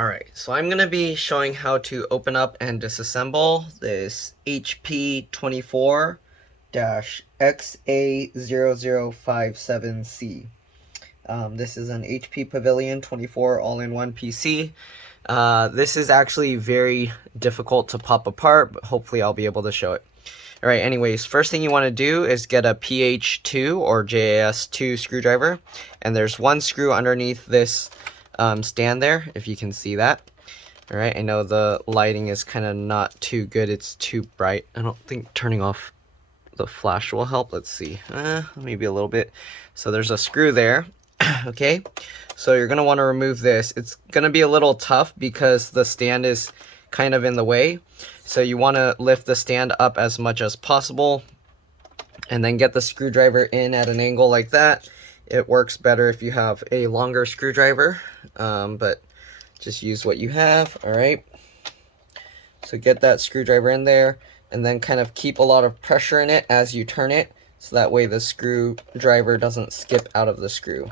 Alright, so I'm going to be showing how to open up and disassemble this HP 24-XA0057C. This is an HP Pavilion 24 all-in-one PC. This is actually very difficult to pop apart, but hopefully I'll be able to show it. Alright, anyways, first thing you want to do is get a PH2 or JAS2 screwdriver, and there's one screw underneath this stand there, if you can see that. Alright, I know the lighting is kind of not too good, it's too bright. I don't think turning off the flash will help. Let's see, maybe a little bit. So there's a screw there. Okay, so you're going to want to remove this. It's going to be a little tough because the stand is kind of in the way. So you want to lift the stand up as much as possible and then get the screwdriver in at an angle like that. It works better if you have a longer screwdriver, but just use what you have. All right, so get that screwdriver in there and then kind of keep a lot of pressure in it as you turn it, so that way the screwdriver doesn't skip out of the screw.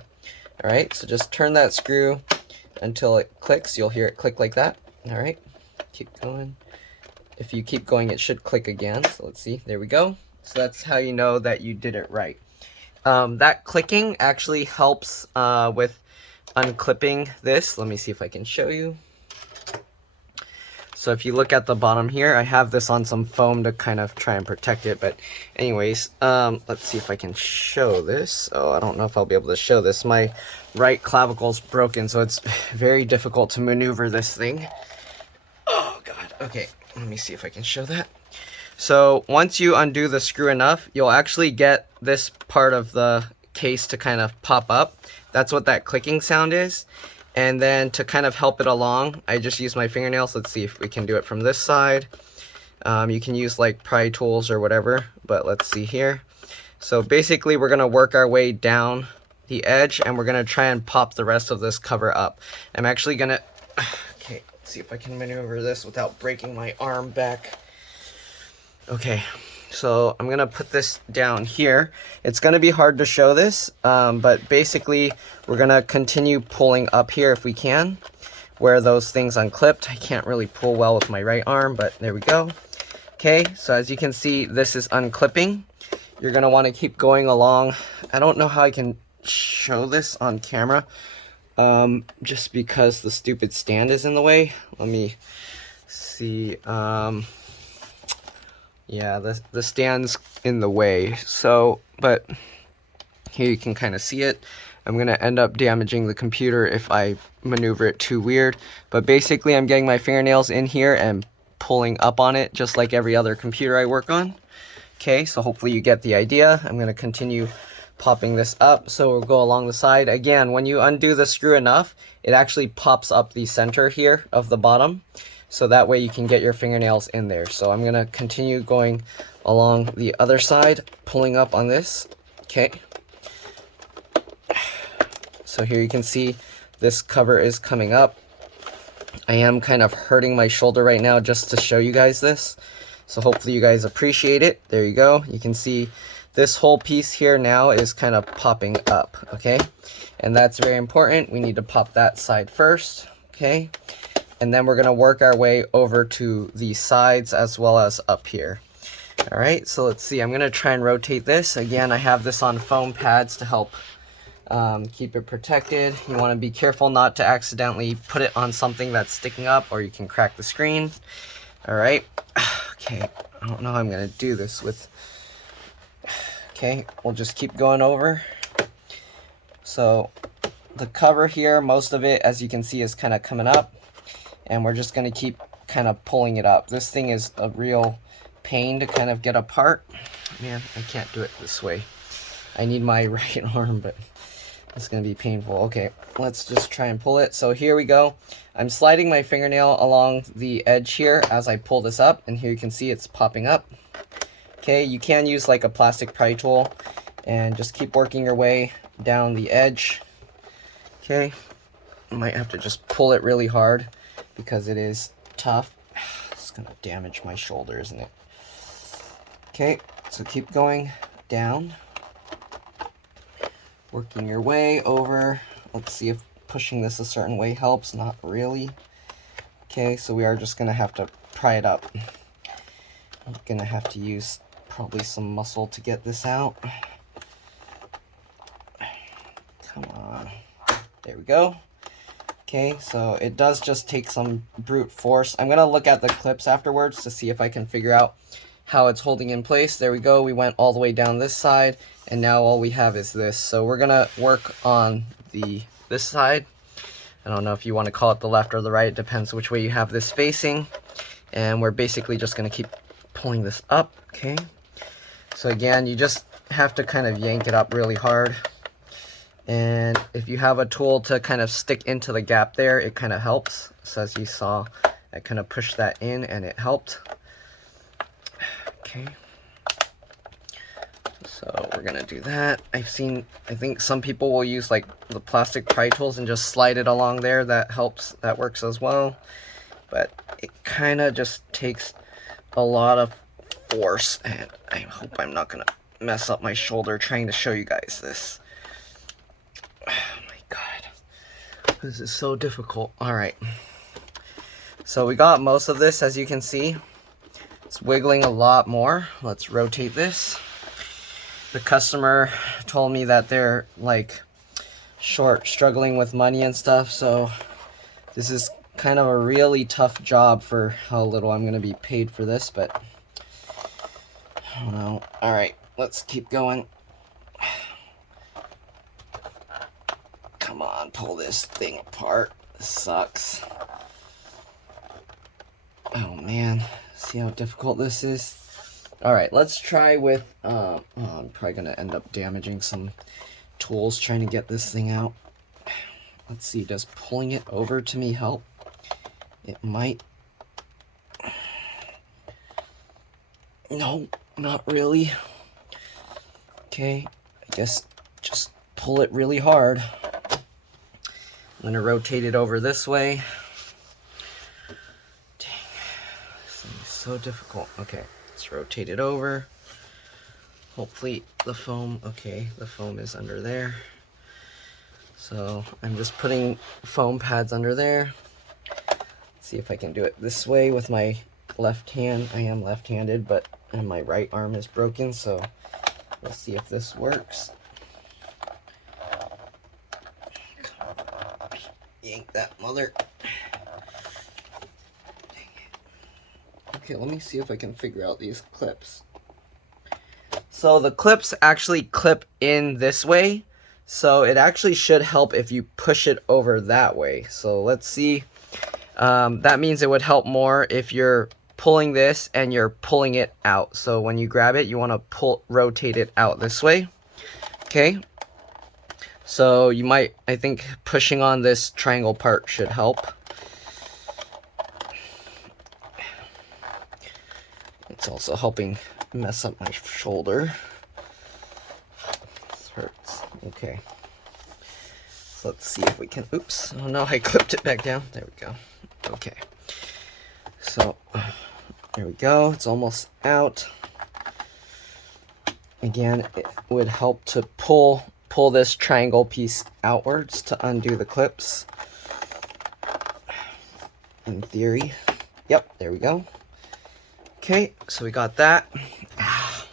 All right, so just turn that screw until it clicks. You'll hear it click like that. All right, keep going. If you keep going, it should click again. So let's see, there we go. So that's how you know that you did it right. That clicking actually helps with unclipping this. Let me see if I can show you. So if you look at the bottom here, I have this on some foam to kind of try and protect it. But anyways, let's see if I can show this. Oh, I don't know if I'll be able to show this. My right clavicle's broken, so it's very difficult to maneuver this thing. Oh, God. Okay, let me see if I can show that. So once you undo the screw enough, you'll actually get this part of the case to kind of pop up. That's what that clicking sound is. And then to kind of help it along, I just use my fingernails. Let's see if we can do it from this side. You can use like pry tools or whatever, but let's see here. So basically we're going to work our way down the edge and we're going to try and pop the rest of this cover up. I'm actually going to, okay, let's see if I can maneuver this without breaking my arm back. Okay, so I'm going to put this down here. It's going to be hard to show this, but basically we're going to continue pulling up here if we can, where those things unclipped. I can't really pull well with my right arm, but there we go. Okay, so as you can see, this is unclipping. You're going to want to keep going along. I don't know how I can show this on camera, just because the stupid stand is in the way. Let me see. Yeah, the stand's in the way, so, but here you can kind of see it. I'm going to end up damaging the computer if I maneuver it too weird, but basically I'm getting my fingernails in here and pulling up on it just like every other computer I work on. Okay, so hopefully you get the idea. I'm going to continue popping this up, so we'll go along the side. Again, when you undo the screw enough, it actually pops up the center here of the bottom. So that way you can get your fingernails in there. So I'm going to continue going along the other side, pulling up on this. Okay. So here you can see this cover is coming up. I am kind of hurting my shoulder right now just to show you guys this. So hopefully you guys appreciate it. There you go. You can see this whole piece here now is kind of popping up. Okay. And that's very important. We need to pop that side first. Okay. And then we're going to work our way over to the sides as well as up here. All right, so let's see. I'm going to try and rotate this. Again, I have this on foam pads to help keep it protected. You want to be careful not to accidentally put it on something that's sticking up or you can crack the screen. All right. Okay, I don't know how I'm going to do this with... Okay, we'll just keep going over. So the cover here, most of it, as you can see, is kind of coming up. And we're just going to keep kind of pulling it up. This thing is a real pain to kind of get apart. Man, I can't do it this way. I need my right arm, but it's going to be painful. Okay, let's just try and pull it. So here we go. I'm sliding my fingernail along the edge here as I pull this up. And here you can see it's popping up. Okay, you can use like a plastic pry tool. And just keep working your way down the edge. Okay, you might have to just pull it really hard, because it is tough. It's gonna damage my shoulder, isn't it? Okay, so keep going down. Working your way over. Let's see if pushing this a certain way helps. Not really. Okay, so we are just gonna have to pry it up. I'm gonna have to use probably some muscle to get this out. Come on. There we go. Okay, so it does just take some brute force. I'm gonna look at the clips afterwards to see if I can figure out how it's holding in place. There we go. We went all the way down this side, and now all we have is this. So we're gonna work on this side. I don't know if you want to call it the left or the right. It depends which way you have this facing. And we're basically just gonna keep pulling this up. Okay. So again, you just have to kind of yank it up really hard. And if you have a tool to kind of stick into the gap there, it kind of helps. So as you saw, I kind of pushed that in and it helped. Okay. So we're gonna do that. I think some people will use like the plastic pry tools and just slide it along there. That helps, that works as well. But it kind of just takes a lot of force, and I hope I'm not gonna mess up my shoulder trying to show you guys this. Oh my god, this is so difficult. All right, so we got most of this, as you can see. It's wiggling a lot more. Let's rotate this. The customer told me that they're like struggling with money and stuff, so this is kind of a really tough job for how little I'm gonna be paid for this, but I don't know. All right, let's keep going. Come on, pull this thing apart. This sucks. Oh man, see how difficult this is? All right, let's try with, oh, I'm probably gonna end up damaging some tools trying to get this thing out. Let's see, does pulling it over to me help? It might. No, not really. Okay, I guess just pull it really hard. I'm gonna rotate it over this way. Dang, this thing is so difficult. Okay, let's rotate it over. Hopefully the foam, okay, the foam is under there. So I'm just putting foam pads under there. Let's see if I can do it this way with my left hand. I am left-handed, and my right arm is broken, so let's see if this works. Yank that mother. Dang it. Okay, let me see if I can figure out these clips. So the clips actually clip in this way, so it actually should help if you push it over that way. So let's see. That means it would help more if you're pulling this and you're pulling it out. So when you grab it, you want to rotate it out this way. Okay. So you might, I think pushing on this triangle part should help. It's also helping mess up my shoulder. This hurts. Okay. So let's see if we can, oops, oh no, I clipped it back down. There we go. Okay. So there we go. It's almost out. Again, it would help to pull this triangle piece outwards to undo the clips. In theory. Yep, there we go. Okay, so we got that. I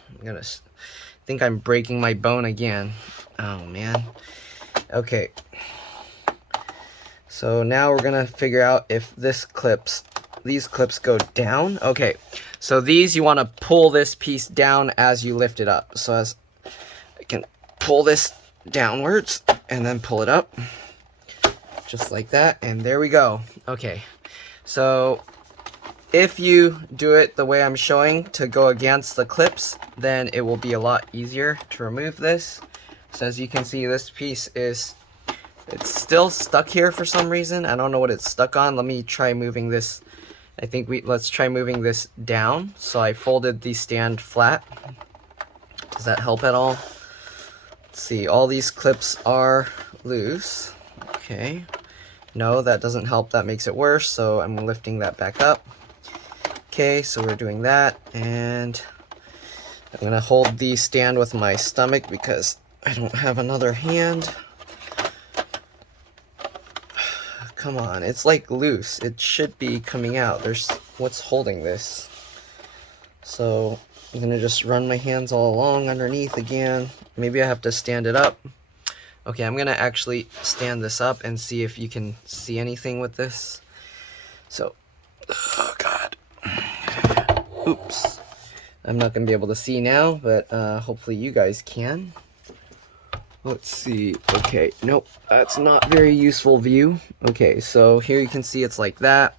think I'm breaking my bone again. Oh man. Okay. So now we're gonna figure out if these clips go down. Okay, so these, you want to pull this piece down as you lift it up. So as I can pull this downwards and then pull it up just like that, and there we go. Okay, so if you do it the way I'm showing to go against the clips, then it will be a lot easier to remove this. So as you can see, this piece it's still stuck here for some reason. I don't know what it's stuck on. Let me try moving this. Let's try moving this down. So I folded the stand flat. Does that help at all? Let's see, all these clips are loose. Okay. No, that doesn't help. That makes it worse. So I'm lifting that back up. Okay, so we're doing that. And I'm gonna hold the stand with my stomach because I don't have another hand. come on, it's like loose. It should be coming out. There's what's holding this. So I'm gonna just run my hands all along underneath again. Maybe I have to stand it up. Okay, I'm gonna actually stand this up and see if you can see anything with this. So, oh God. Oops. I'm not gonna be able to see now, but hopefully you guys can. Let's see. Okay, nope, that's not very useful view. Okay, so here you can see it's like that.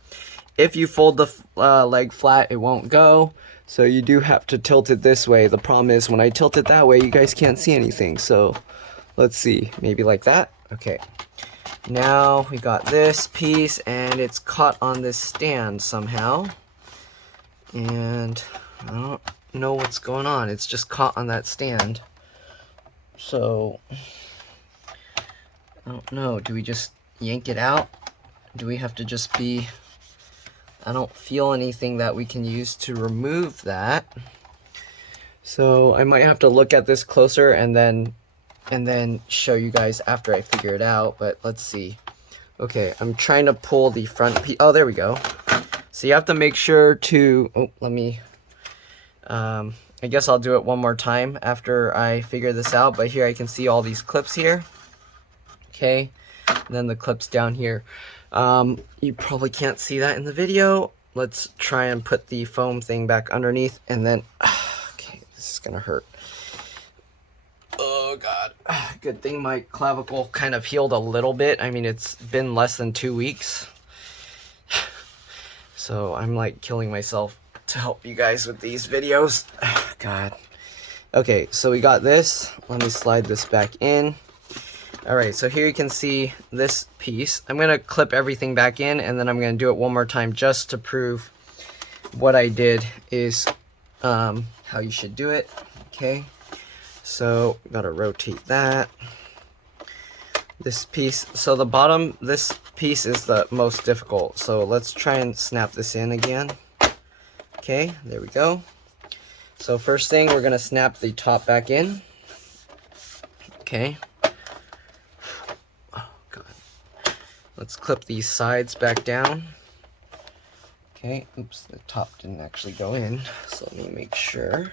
If you fold the leg flat, it won't go. So you do have to tilt it this way. The problem is when I tilt it that way, you guys can't see anything. So let's see, maybe like that. Okay, now we got this piece and it's caught on this stand somehow. And I don't know what's going on. It's just caught on that stand. So I don't know. Do we just yank it out? Do we have to just be... I don't feel anything that we can use to remove that. So I might have to look at this closer and then show you guys after I figure it out. But let's see. Okay, I'm trying to pull the front piece. Oh, there we go. So you have to make sure to... Oh, let me... I guess I'll do it one more time after I figure this out. But here I can see all these clips here. Okay, and then the clips down here. You probably can't see that in the video. Let's try and put the foam thing back underneath and then... Okay, this is gonna hurt. Oh God. Good thing my clavicle kind of healed a little bit. I mean, it's been less than 2 weeks. So I'm like killing myself to help you guys with these videos. God. Okay, so we got this. Let me slide this back in. Alright, so here you can see this piece. I'm going to clip everything back in and then I'm going to do it one more time just to prove what I did is how you should do it. Okay, so got to rotate that. This piece, so the bottom, this piece is the most difficult. So let's try and snap this in again. Okay, there we go. So first thing, we're going to snap the top back in. Okay. Oh, God. Let's clip these sides back down. Okay, oops, the top didn't actually go in. So let me make sure.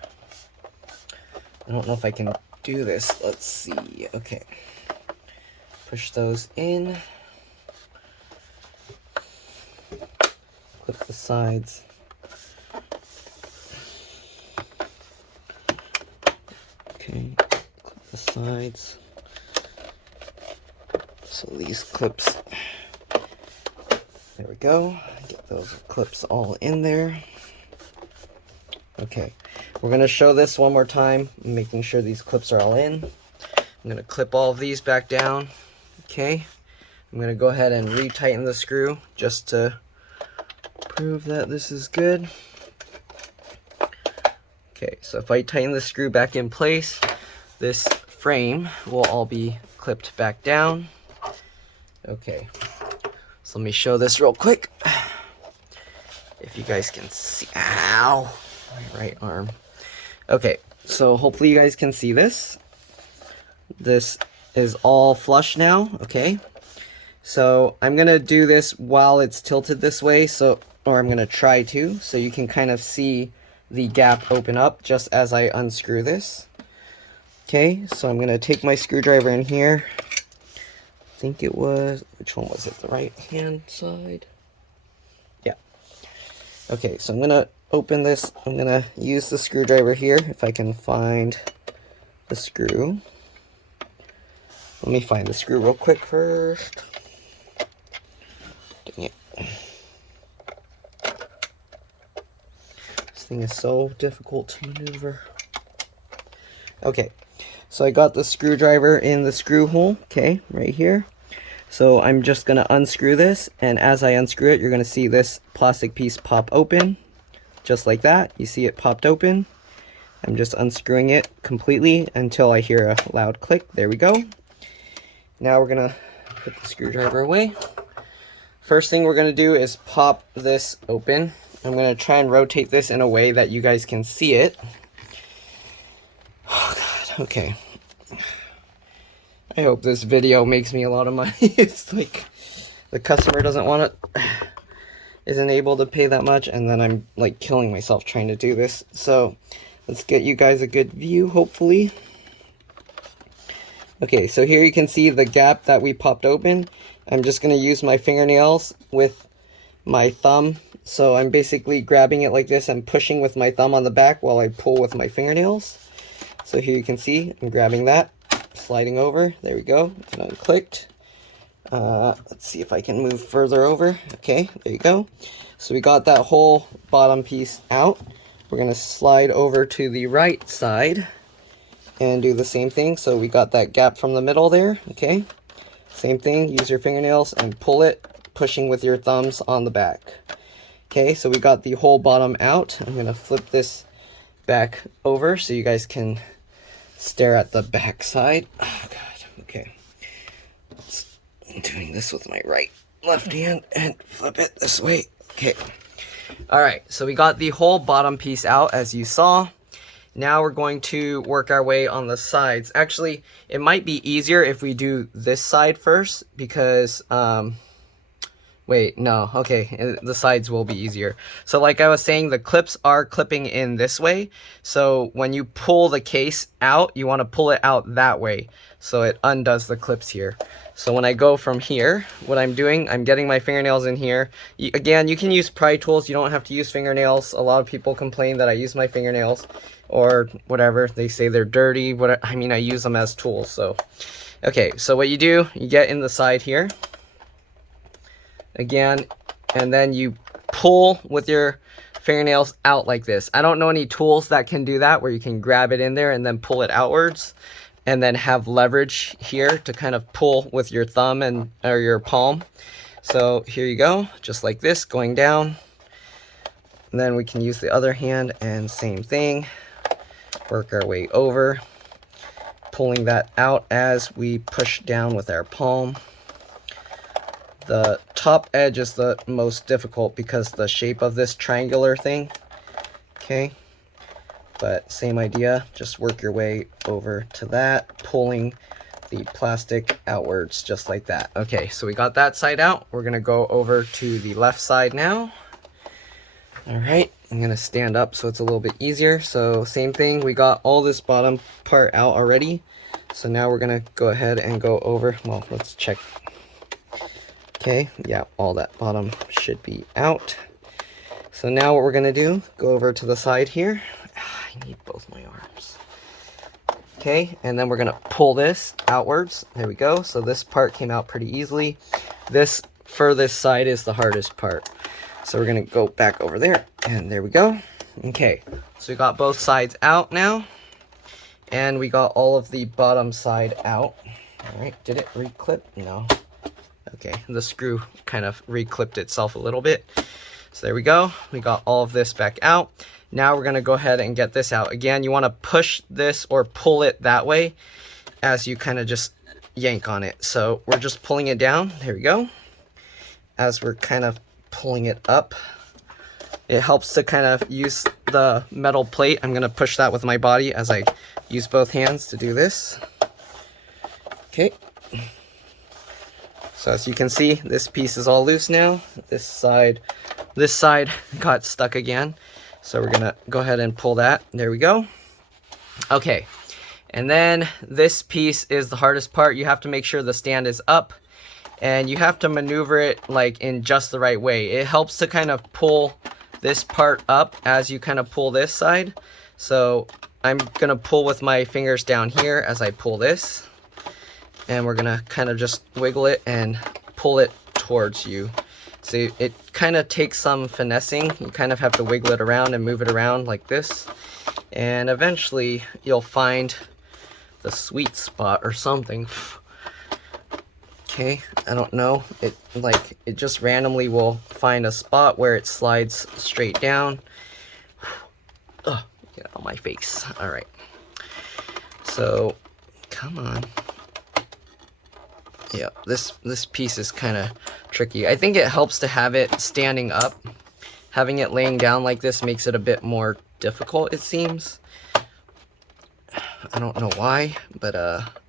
I don't know if I can do this. Let's see. Okay. Push those in. Clip the sides. Okay, clip the sides. So these clips, there we go. Get those clips all in there. Okay, we're gonna show this one more time, making sure these clips are all in. I'm gonna clip all of these back down. Okay, I'm gonna go ahead and retighten the screw just to prove that this is good. Okay, so if I tighten the screw back in place, this frame will all be clipped back down. Okay, so let me show this real quick. If you guys can see, ow, my right arm. Okay, so hopefully you guys can see this. This is all flush now, okay? So I'm gonna do this while it's tilted this way, or I'm gonna try to, so you can kind of see the gap open up just as I unscrew this. Okay, so I'm gonna take my screwdriver in here. I think it was, which one was it? The right hand side? Yeah. Okay, so I'm gonna open this. I'm gonna use the screwdriver here if I can find the screw. Let me find the screw real quick first. Dang it. This thing is so difficult to maneuver. Okay, so I got the screwdriver in the screw hole, okay, right here. So I'm just going to unscrew this, and as I unscrew it, you're going to see this plastic piece pop open, just like that. You see it popped open. I'm just unscrewing it completely until I hear a loud click. There we go. Now we're going to put the screwdriver away. First thing we're going to do is pop this open. I'm going to try and rotate this in a way that you guys can see it. Oh God, okay. I hope this video makes me a lot of money. It's like the customer doesn't want it, isn't able to pay that much, and then I'm like killing myself trying to do this. So let's get you guys a good view, hopefully. Okay, so here you can see the gap that we popped open. I'm just going to use my fingernails with my thumb. So I'm basically grabbing it like this and pushing with my thumb on the back while I pull with my fingernails. So here you can see I'm grabbing that, sliding over. There we go, and unclicked. Let's see if I can move further over. Okay, there you go. So we got that whole bottom piece out. We're going to slide over to the right side and do the same thing. So we got that gap from the middle there. Okay, same thing, use your fingernails and pull it, pushing with your thumbs on the back. Okay, so we got the whole bottom out. I'm going to flip this back over so you guys can stare at the back side. Oh god, okay. I'm doing this with my left hand and flip it this way. Okay. Alright, so we got the whole bottom piece out as you saw. Now we're going to work our way on the sides. Actually, it might be easier if we do this side first because, wait, no, okay, the sides will be easier. So like I was saying, the clips are clipping in this way. So when you pull the case out, you want to pull it out that way. So it undoes the clips here. So when I go from here, what I'm doing, I'm getting my fingernails in here. Again, you can use pry tools. You don't have to use fingernails. A lot of people complain that I use my fingernails or whatever. They say they're dirty. I mean, I use them as tools. So, okay, so what you do, you get in the side here. Again, and then you pull with your fingernails out like this. I don't know any tools that can do that, where you can grab it in there and then pull it outwards and then have leverage here to kind of pull with your thumb or your palm. So here you go, just like this, going down. And then we can use the other hand and same thing, work our way over, pulling that out as we push down with our palm. The top edge is the most difficult because the shape of this triangular thing. Okay, but same idea, just work your way over to that, pulling the plastic outwards just like that. Okay, so we got that side out. We're gonna go over to the left side now. All right, I'm gonna stand up so it's a little bit easier. So same thing, we got all this bottom part out already. So now we're gonna go ahead and go over, well, let's check. Okay, yeah, all that bottom should be out. So now what we're gonna do, go over to the side here. I need both my arms. Okay, and then we're gonna pull this outwards. There we go. So this part came out pretty easily. This furthest side is the hardest part. So we're gonna go back over there, and there we go. Okay, so we got both sides out now, and we got all of the bottom side out. All right, did it re-clip? No. Okay, the screw kind of re-clipped itself a little bit. So there we go. We got all of this back out. Now we're going to go ahead and get this out. Again, you want to push this or pull it that way as you kind of just yank on it. So we're just pulling it down. There we go. As we're kind of pulling it up, it helps to kind of use the metal plate. I'm going to push that with my body as I use both hands to do this. Okay. So as you can see, this piece is all loose now. This side got stuck again. So we're gonna go ahead and pull that. There we go. Okay, and then this piece is the hardest part. You have to make sure the stand is up, and you have to maneuver it like in just the right way. It helps to kind of pull this part up as you kind of pull this side. So I'm gonna pull with my fingers down here as I pull this. And we're gonna kind of just wiggle it and pull it towards you. So it kind of takes some finessing. You kind of have to wiggle it around and move it around like this. And eventually you'll find the sweet spot or something. Okay, I don't know. It just randomly will find a spot where it slides straight down. Ugh, get out of my face. All right. So, come on. Yeah, this piece is kind of tricky. I think it helps to have it standing up. Having it laying down like this makes it a bit more difficult, it seems. I don't know why, but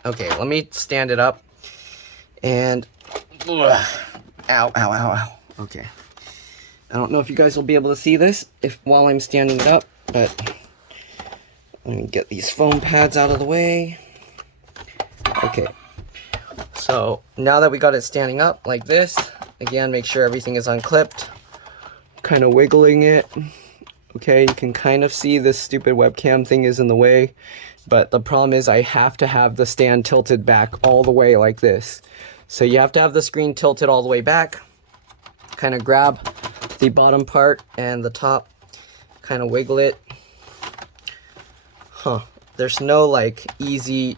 okay, let me stand it up. And Ow, ow, ow, ow. Okay. I don't know if you guys will be able to see this while I'm standing it up, but let me get these foam pads out of the way. Okay. So now that we got it standing up like this, again, make sure everything is unclipped. Kind of wiggling it. Okay, you can kind of see this stupid webcam thing is in the way, but the problem is I have to have the stand tilted back all the way like this. So you have to have the screen tilted all the way back. Kind of grab the bottom part and the top, kind of wiggle it. There's no like easy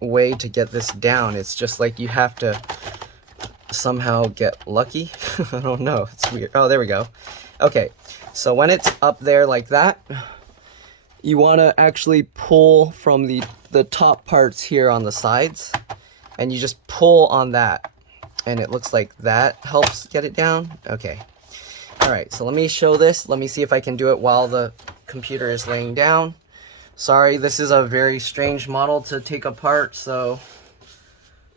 way to get this down. It's just like you have to somehow get lucky. I don't know, it's weird. Oh, there we go. Okay, so when it's up there like that, you want to actually pull from the top parts here on the sides, and you just pull on that, and it looks like that helps get it down. Okay, all right, so let me show this. Let me see if I can do it while the computer is laying down. Sorry, this is a very strange model to take apart, so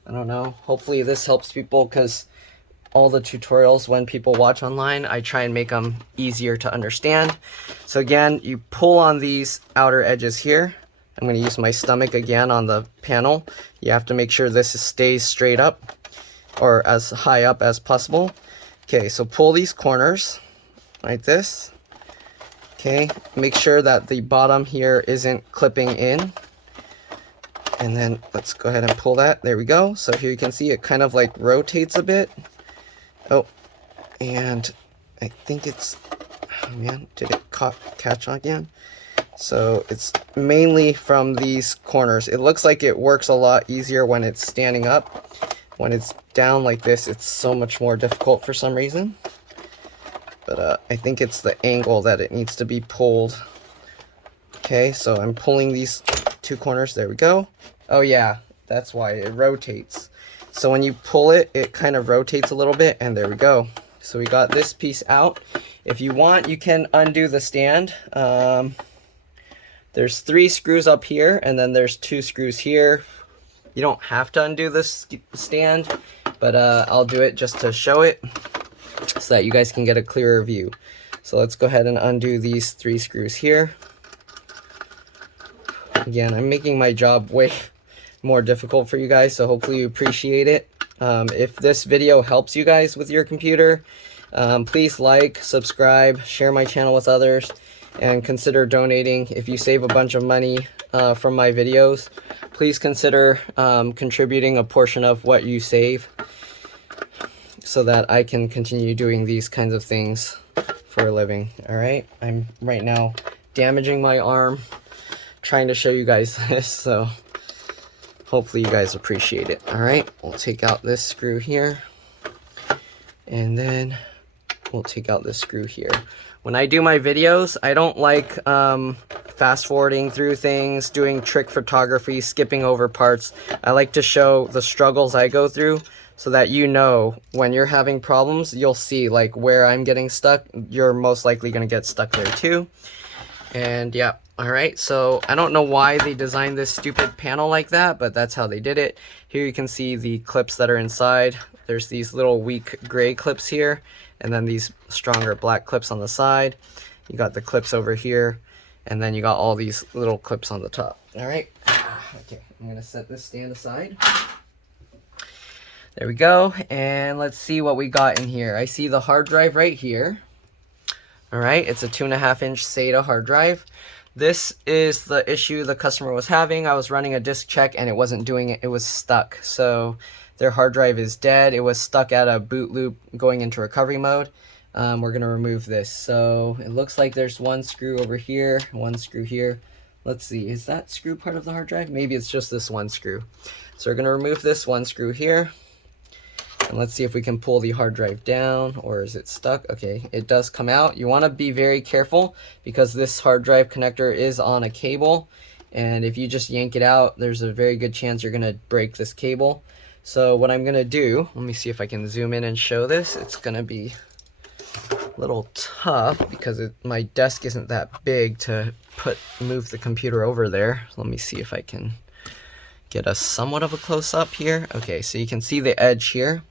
I don't know. Hopefully this helps people, because all the tutorials when people watch online, I try and make them easier to understand. So again, you pull on these outer edges here. I'm going to use my stomach again on the panel. You have to make sure this stays straight up, or as high up as possible. Okay, so pull these corners like this. Okay, make sure that the bottom here isn't clipping in. And then let's go ahead and pull that. There we go. So here you can see it kind of like rotates a bit. Oh, and I think it's, oh man, did it catch on again? So it's mainly from these corners. It looks like it works a lot easier when it's standing up. When it's down like this, it's so much more difficult for some reason. But I think it's the angle that it needs to be pulled. Okay, so I'm pulling these two corners. There we go. Oh yeah, that's why it rotates. So when you pull it, it kind of rotates a little bit, and there we go. So we got this piece out. If you want, you can undo the stand. There's 3 screws up here, and then there's 2 screws here. You don't have to undo this stand, but I'll do it just to show it, so that you guys can get a clearer view. So let's go ahead and undo these 3 screws here. Again, I'm making my job way more difficult for you guys, so hopefully you appreciate it. If this video helps you guys with your computer, please like, subscribe, share my channel with others, and consider donating. If you save a bunch of money from my videos, please consider contributing a portion of what you save, so that I can continue doing these kinds of things for a living. All right, I'm right now damaging my arm trying to show you guys this, so hopefully you guys appreciate it. All right, we'll take out this screw here, and then we'll take out this screw here. When I do my videos, I don't like fast forwarding through things, doing trick photography, skipping over parts. I like to show the struggles I go through, so that you know when you're having problems, you'll see like where I'm getting stuck. You're most likely going to get stuck there too. And yeah, all right, so I don't know why they designed this stupid panel like that, but that's how they did it. Here you can see the clips that are inside. There's these little weak gray clips here, and then these stronger black clips on the side. You got the clips over here, and then you got all these little clips on the top. All right, okay, I'm gonna set this stand aside. There we go, and let's see what we got in here. I see the hard drive right here. All right, it's a 2.5-inch SATA hard drive. This is the issue the customer was having. I was running a disk check and it wasn't doing it. It was stuck. So their hard drive is dead. It was stuck at a boot loop going into recovery mode. We're going to remove this. So it looks like there's 1 screw over here, 1 screw here. Let's see, is that screw part of the hard drive? Maybe it's just this 1 screw. So we're going to remove this 1 screw here. And let's see if we can pull the hard drive down, or is it stuck? Okay, it does come out. You want to be very careful because this hard drive connector is on a cable, and if you just yank it out, there's a very good chance you're going to break this cable. So what I'm going to do, let me see if I can zoom in and show this. It's going to be a little tough because my desk isn't that big to move the computer over there. Let me see if I can get a somewhat of a close-up here. Okay, so you can see the edge here.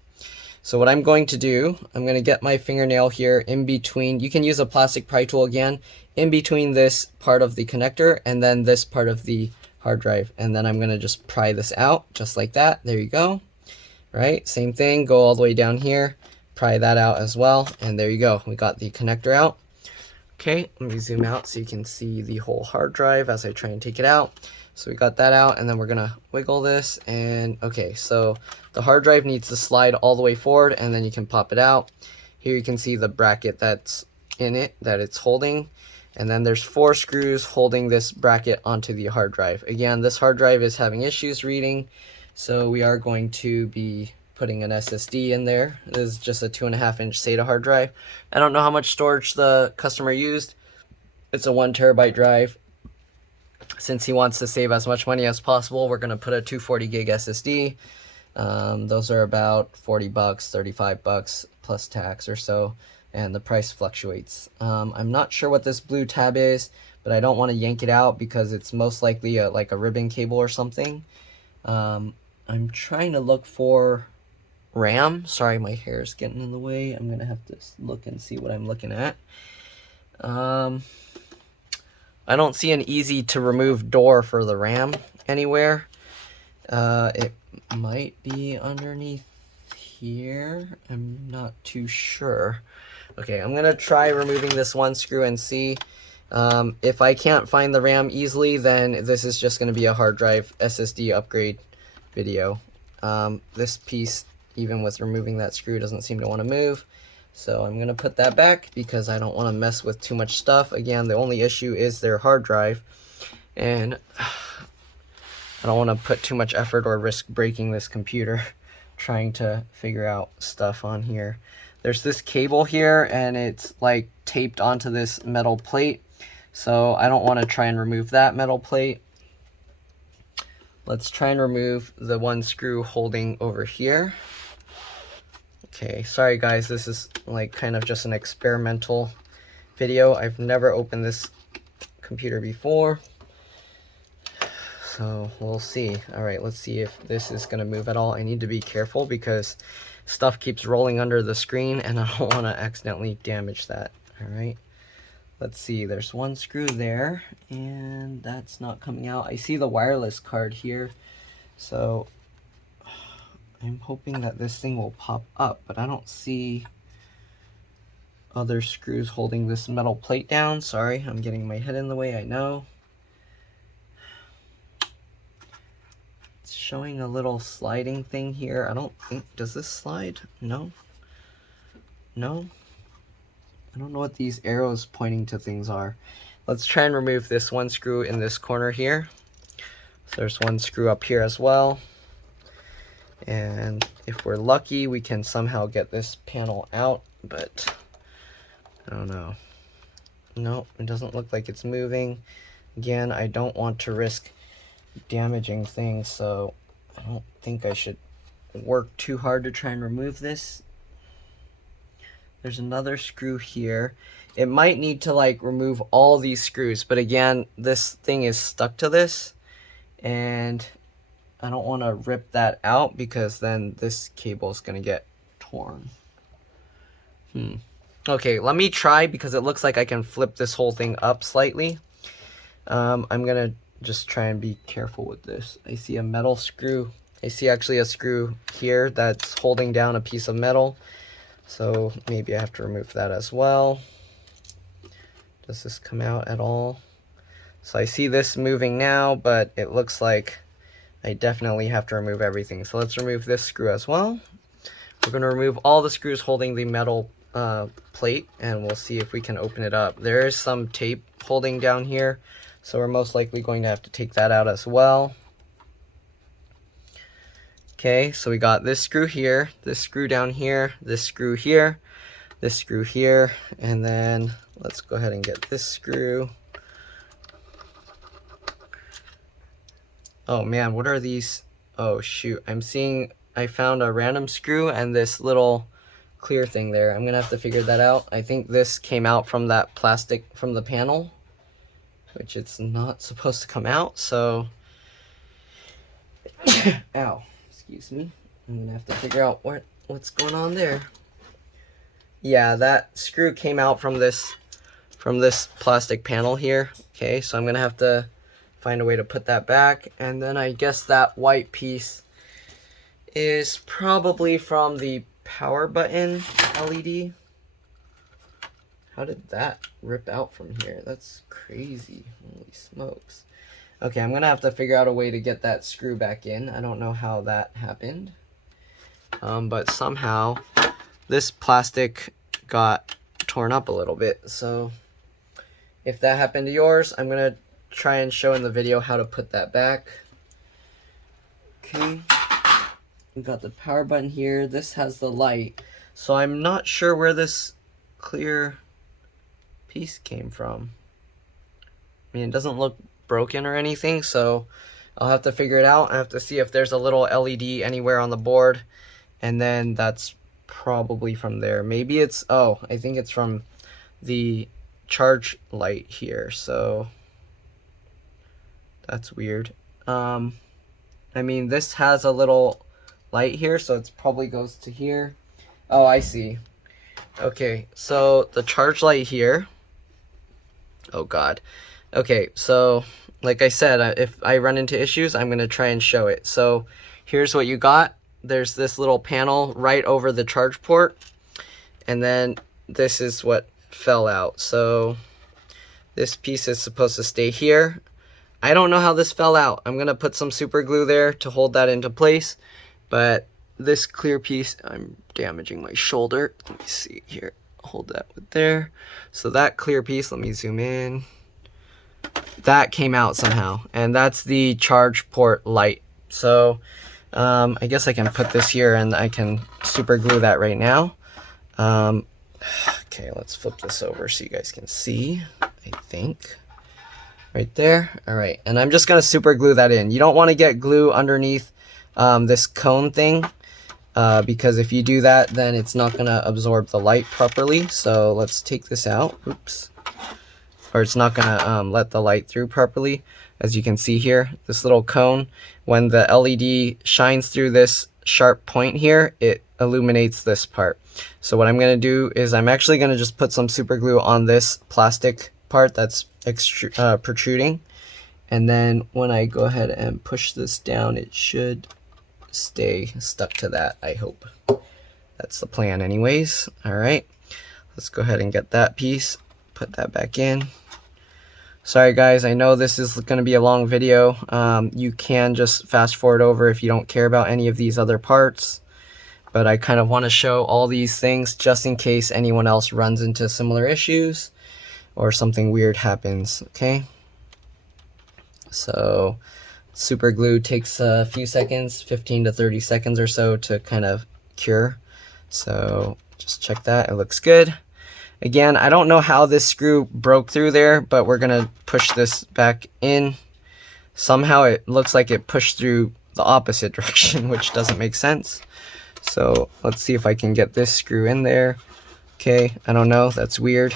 So what I'm going to do, I'm going to get my fingernail here in between. You can use a plastic pry tool again, in between this part of the connector and then this part of the hard drive. And then I'm going to just pry this out just like that. There you go. Right, same thing, go all the way down here, pry that out as well, and there you go. We got the connector out. Okay, let me zoom out so you can see the whole hard drive as I try and take it out. So we got that out, and then we're gonna wiggle this, and okay, so the hard drive needs to slide all the way forward, and then you can pop it out. Here you can see the bracket that's in it, that it's holding, and then there's 4 screws holding this bracket onto the hard drive. Again, this hard drive is having issues reading, so we are going to be putting an SSD in there. This is just a 2.5-inch SATA hard drive. I don't know how much storage the customer used. It's a 1 terabyte drive. Since he wants to save as much money as possible, we're going to put a 240 gig SSD. Those are about $40, $35 plus tax or so, and the price fluctuates. I'm not sure what this blue tab is, but I don't want to yank it out because it's most likely like a ribbon cable or something. I'm trying to look for RAM. Sorry, my hair is getting in the way. I'm gonna have to look and see what I'm looking at. I don't see an easy to remove door for the RAM anywhere. It might be underneath here. I'm not too sure. Okay, I'm gonna try removing this one screw and see. If I can't find the RAM easily, then this is just gonna be a hard drive SSD upgrade video. This piece, even with removing that screw, doesn't seem to want to move, so I'm gonna put that back because I don't want to mess with too much stuff. Again, the only issue is their hard drive, and I don't want to put too much effort or risk breaking this computer trying to figure out stuff on here. There's this cable here, and it's like taped onto this metal plate, so I don't want to try and remove that metal plate. Let's try and remove the one screw holding over here. Okay, sorry guys, this is like kind of just an experimental video. I've never opened this computer before, so we'll see. All right, let's see if this is gonna move at all. I need to be careful because stuff keeps rolling under the screen and I don't want to accidentally damage that. All right, let's see, there's one screw there and that's not coming out. I see the wireless card here, so I'm hoping that this thing will pop up, but I don't see other screws holding this metal plate down. Sorry, I'm getting my head in the way, I know. It's showing a little sliding thing here. I don't think, does this slide? No. No. I don't know what these arrows pointing to things are. Let's try and remove this one screw in this corner here. So there's one screw up here as well. And if we're lucky, we can somehow get this panel out, but I don't know. No, it doesn't look like it's moving. Again, I don't want to risk damaging things, so I don't think I should work too hard to try and remove this. There's another screw here. It might need to like remove all these screws, but again, this thing is stuck to this, and I don't want to rip that out because then this cable is going to get torn. Okay, let me try because it looks like I can flip this whole thing up slightly. I'm going to just try and be careful with this. I see a metal screw. I see actually a screw here that's holding down a piece of metal. So maybe I have to remove that as well. Does this come out at all? So I see this moving now, but it looks like I definitely have to remove everything. So let's remove this screw as well. We're going to remove all the screws holding the metal plate, and we'll see if we can open it up. There is some tape holding down here, so we're most likely going to have to take that out as well. Okay, so we got this screw here, this screw down here, this screw here, this screw here, and then let's go ahead and get this screw. Oh man, what are these? Oh shoot, I found a random screw and this little clear thing there. I'm gonna have to figure that out. I think this came out from that plastic from the panel, which it's not supposed to come out, so ow, excuse me. I'm gonna have to figure out what's going on there? Yeah, that screw came out from this plastic panel here. Okay, so I'm gonna have to find a way to put that back, and then I guess that white piece is probably from the power button LED. How did that rip out from here? That's crazy. Holy smokes. Okay, I'm gonna have to figure out a way to get that screw back in. I don't know how that happened. But somehow this plastic got torn up a little bit. So if that happened to yours, I'm gonna try and show in the video how to put that back. Okay, we've got the power button here. This has the light. So I'm not sure where this clear piece came from. I mean, it doesn't look broken or anything, so I'll have to figure it out. I have to see if there's a little LED anywhere on the board, and then that's probably from there. Maybe it's, oh, I think it's from the charge light here, so that's weird. I mean, this has a little light here, so it probably goes to here. Oh, I see. Okay, so the charge light here. Oh god. Okay, so like I said, if I run into issues, I'm gonna try and show it. So here's what you got. There's this little panel right over the charge port, and then this is what fell out. So this piece is supposed to stay here. I don't know how this fell out. I'm gonna put some super glue there to hold that into place, but this clear piece, I'm damaging my shoulder. Let me see here. Hold that with there. So that clear piece, let me zoom in. That came out somehow, and that's the charge port light. So I guess I can put this here and I can super glue that right now. Okay, let's flip this over so you guys can see. I think right there. All right, and I'm just gonna super glue that in. You don't want to get glue underneath this cone thing, because if you do that, then it's not gonna absorb the light properly. So let's take this out. Oops. Or it's not gonna let the light through properly. As you can see here, this little cone, when the LED shines through this sharp point here, it illuminates this part. So what I'm gonna do is I'm actually gonna just put some super glue on this plastic part that's protruding. And then when I go ahead and push this down, it should stay stuck to that, I hope. That's the plan anyways. All right, let's go ahead and get that piece, put that back in. Sorry guys, I know this is going to be a long video. You can just fast forward over if you don't care about any of these other parts, but I kind of want to show all these things just in case anyone else runs into similar issues or something weird happens. Okay, so super glue takes a few seconds, 15 to 30 seconds or so to kind of cure. So just check that, it looks good. Again, I don't know how this screw broke through there, but we're gonna push this back in. Somehow it looks like it pushed through the opposite direction, which doesn't make sense. So let's see if I can get this screw in there. Okay, I don't know, that's weird.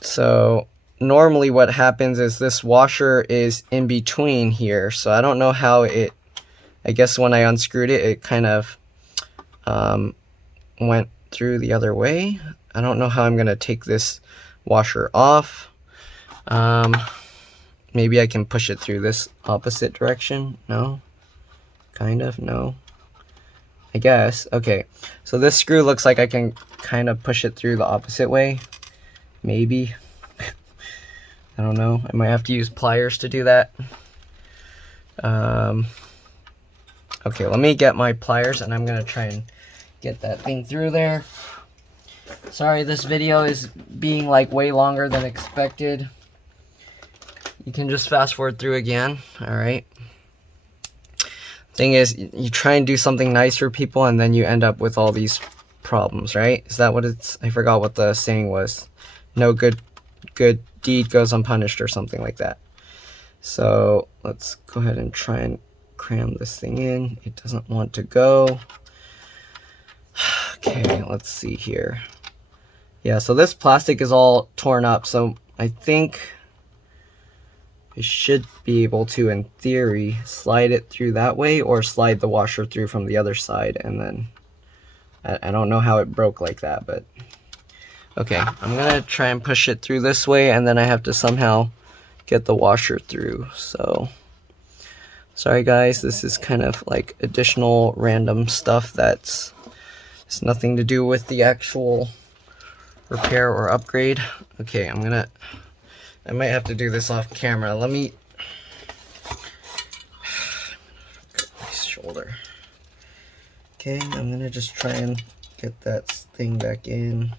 So normally what happens is this washer is in between here, so I don't know how it, I guess when I unscrewed it, it kind of went through the other way. I don't know how I'm gonna take this washer off. Maybe I can push it through this opposite direction. No, kind of, no, I guess. Okay, so this screw looks like I can kind of push it through the opposite way, maybe. I don't know, I might have to use pliers to do that. Okay, let me get my pliers and I'm gonna try and get that thing through there. Sorry, this video is being like way longer than expected. You can just fast forward through again. All right. Thing is, you try and do something nice for people and then you end up with all these problems, right? Is that what it's, I forgot what the saying was. No good deed goes unpunished or something like that. So let's go ahead and try and cram this thing in. It doesn't want to go. Okay, let's see here. Yeah, so this plastic is all torn up, so I think I should be able to, in theory, slide it through that way or slide the washer through from the other side and then I don't know how it broke like that, but okay. I'm gonna try and push it through this way, and then I have to somehow get the washer through. So sorry guys, this is kind of like additional random stuff that's it's nothing to do with the actual repair or upgrade. Okay, I might have to do this off camera. Let me my shoulder. Okay, I'm gonna just try and get that thing back in.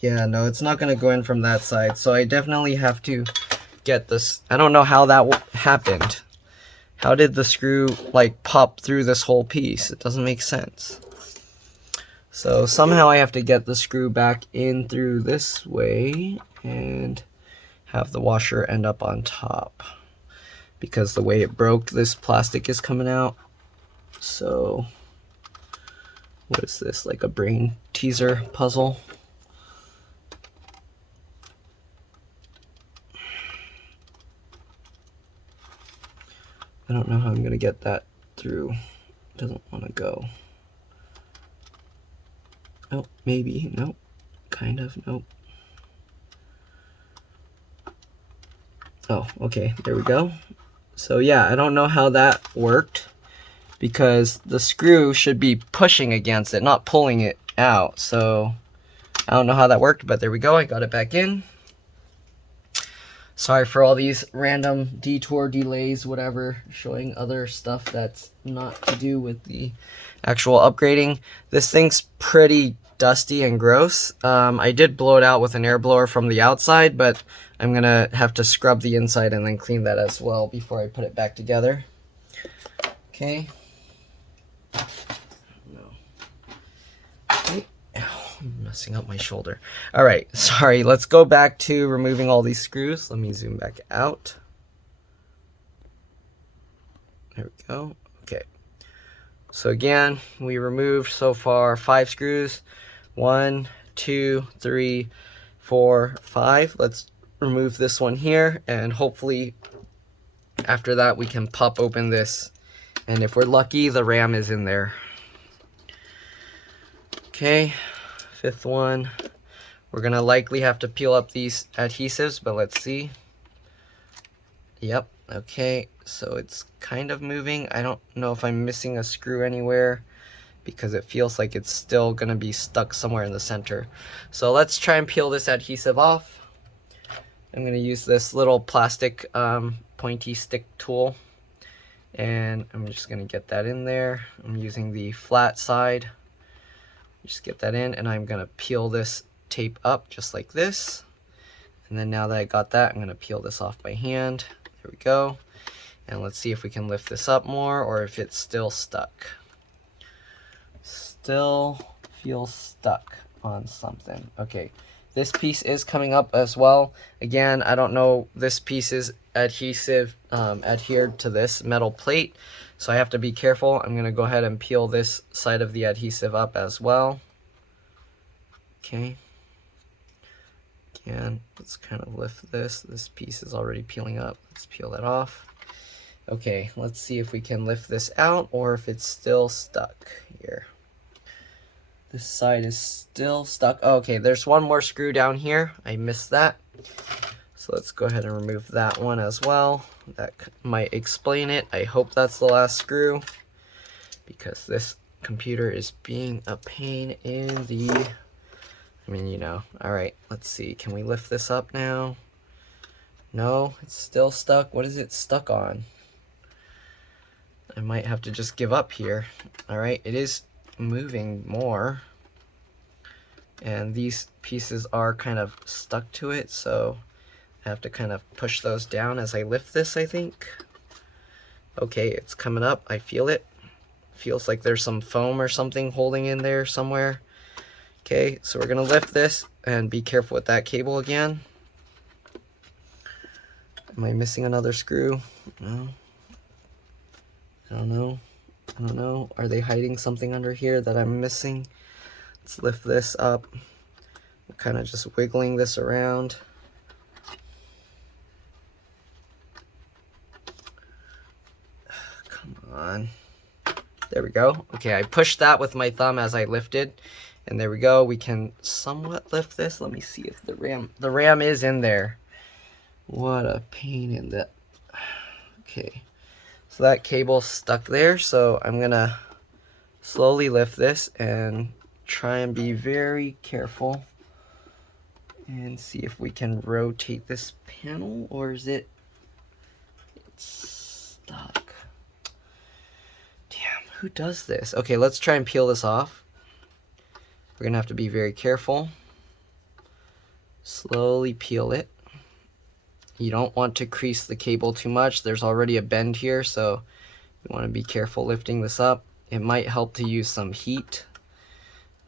Yeah, no, it's not gonna go in from that side, so I definitely have to get this. I don't know how that happened. How did the screw like pop through this whole piece? It doesn't make sense. So somehow I have to get the screw back in through this way and have the washer end up on top, because the way it broke, this plastic is coming out. So what is this, like a brain teaser puzzle? I don't know how I'm gonna get that through. It doesn't want to go. Oh, maybe. Nope. Kind of. Nope. Oh, okay. There we go. So yeah, I don't know how that worked, because the screw should be pushing against it, not pulling it out. So I don't know how that worked, but there we go. I got it back in. Sorry for all these random detour delays, whatever, showing other stuff that's not to do with the actual upgrading. This thing's pretty dusty and gross. I did blow it out with an air blower from the outside, but I'm gonna have to scrub the inside and then clean that as well before I put it back together. Okay. No. Okay. Ow, I'm messing up my shoulder. All right, sorry. Let's go back to removing all these screws. Let me zoom back out. There we go. Okay. So again, we removed so far 5 screws. 1, 2, 3, 4, 5. Let's remove this one here, and hopefully after that we can pop open this, and if we're lucky, the RAM is in there. Okay, 5th one. We're gonna likely have to peel up these adhesives, but let's see. Yep, okay, so it's kind of moving. I don't know if I'm missing a screw anywhere, because it feels like it's still gonna be stuck somewhere in the center. So let's try and peel this adhesive off. I'm gonna use this little plastic pointy stick tool, and I'm just gonna get that in there. I'm using the flat side. Just get that in, and I'm gonna peel this tape up just like this. And then now that I got that, I'm gonna peel this off by hand. There we go. And let's see if we can lift this up more, or if it's still stuck. Still feels stuck on something. Okay, this piece is coming up as well. Again, I don't know, this piece is adhesive, adhered to this metal plate, so I have to be careful. I'm gonna go ahead and peel this side of the adhesive up as well. Okay. Again, let's kind of lift this. This piece is already peeling up. Let's peel that off. Okay, let's see if we can lift this out, or if it's still stuck here. This side is still stuck. Oh, okay, there's one more screw down here. I missed that. So let's go ahead and remove that one as well. That might explain it. I hope that's the last screw, because this computer is being a pain in the... I mean, you know. Alright, let's see. Can we lift this up now? No, it's still stuck. What is it stuck on? I might have to just give up here. Alright, it is moving more, and these pieces are kind of stuck to it, so I have to kind of push those down as I lift this, I think. Okay, it's coming up. I feel it. Feels like there's some foam or something holding in there somewhere. Okay, so we're gonna lift this and be careful with that cable again. Am I missing another screw? No. I don't know. I don't know. Are they hiding something under here that I'm missing? Let's lift this up. I'm kind of just wiggling this around. Come on. There we go. Okay, I pushed that with my thumb as I lifted. And there we go. We can somewhat lift this. Let me see if the RAM is in there. What a pain in the... Okay. So that cable's stuck there. So I'm going to slowly lift this and try and be very careful. And see if we can rotate this panel, or is it's stuck. Damn, who does this? Okay, let's try and peel this off. We're gonna have to be very careful. Slowly peel it. You don't want to crease the cable too much. There's already a bend here, so you want to be careful lifting this up. It might help to use some heat.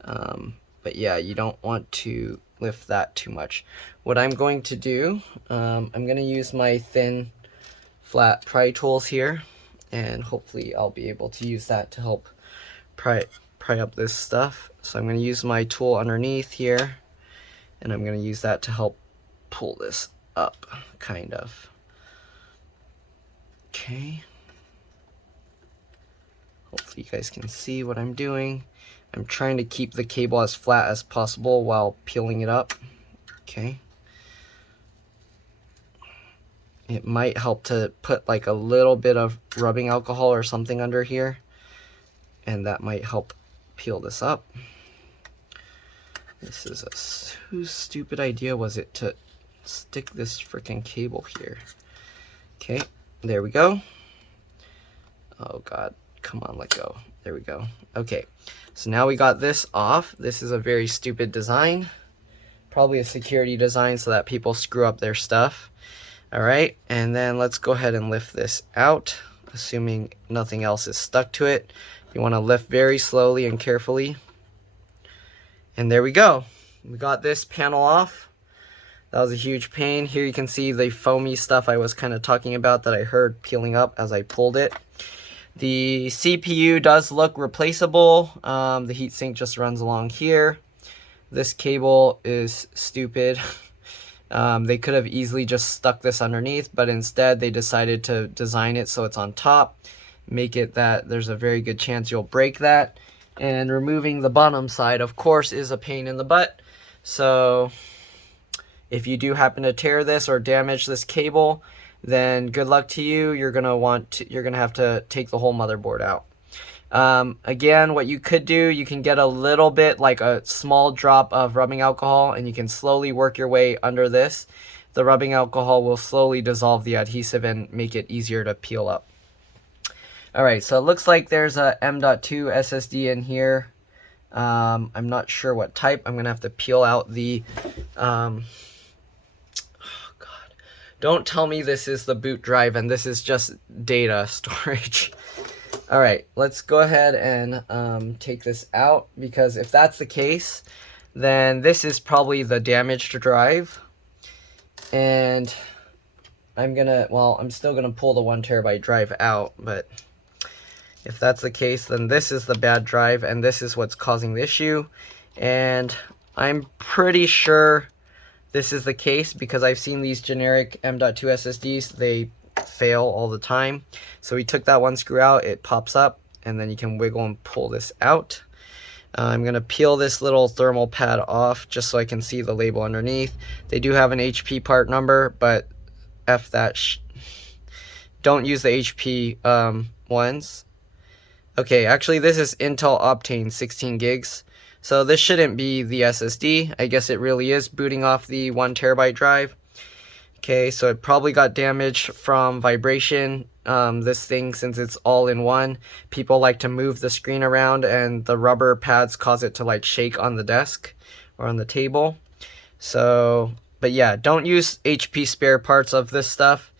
But yeah, you don't want to lift that too much. What I'm going to do, I'm going to use my thin flat pry tools here, and hopefully I'll be able to use that to help pry up this stuff. So I'm going to use my tool underneath here, and I'm going to use that to help pull this up, kind of. Okay. Hopefully you guys can see what I'm doing. I'm trying to keep the cable as flat as possible while peeling it up. Okay. It might help to put like a little bit of rubbing alcohol or something under here, and that might help peel this up. This is whose stupid idea was it to stick this freaking cable here? Okay, there we go. Oh God, come on, let go. There we go. Okay, so now we got this off. This is a very stupid design. Probably a security design so that people screw up their stuff. All right, and then let's go ahead and lift this out, assuming nothing else is stuck to it. You want to lift very slowly and carefully. And there we go. We got this panel off. That was a huge pain. Here you can see the foamy stuff I was kind of talking about that I heard peeling up as I pulled it. The CPU does look replaceable. The heatsink just runs along here. This cable is stupid. They could have easily just stuck this underneath, but instead they decided to design it so it's on top. Make it that there's a very good chance you'll break that. And removing the bottom side, of course, is a pain in the butt. So if you do happen to tear this or damage this cable, then good luck to you. You're gonna have to take the whole motherboard out. Again, what you could do, you can get a little bit, like a small drop of rubbing alcohol, and you can slowly work your way under this. The rubbing alcohol will slowly dissolve the adhesive and make it easier to peel up. Alright, so it looks like there's a M.2 SSD in here. I'm not sure what type. I'm gonna have to peel out the don't tell me this is the boot drive and this is just data storage. All right, let's go ahead and take this out, because if that's the case, then this is probably the damaged drive. And I'm still gonna pull the 1 terabyte drive out, but if that's the case, then this is the bad drive and this is what's causing the issue. And I'm pretty sure this is the case because I've seen these generic M.2 SSDs, they fail all the time. So we took that one screw out, it pops up, and then you can wiggle and pull this out. I'm going to peel this little thermal pad off just so I can see the label underneath. They do have an HP part number, but F that. Don't use the HP ones. Okay, actually this is Intel Optane 16 gigs. So this shouldn't be the SSD. I guess it really is booting off the 1 terabyte drive. Okay, so it probably got damaged from vibration. This thing, since it's all in one, people like to move the screen around and the rubber pads cause it to like shake on the desk or on the table. So, but yeah, don't use HP spare parts of this stuff.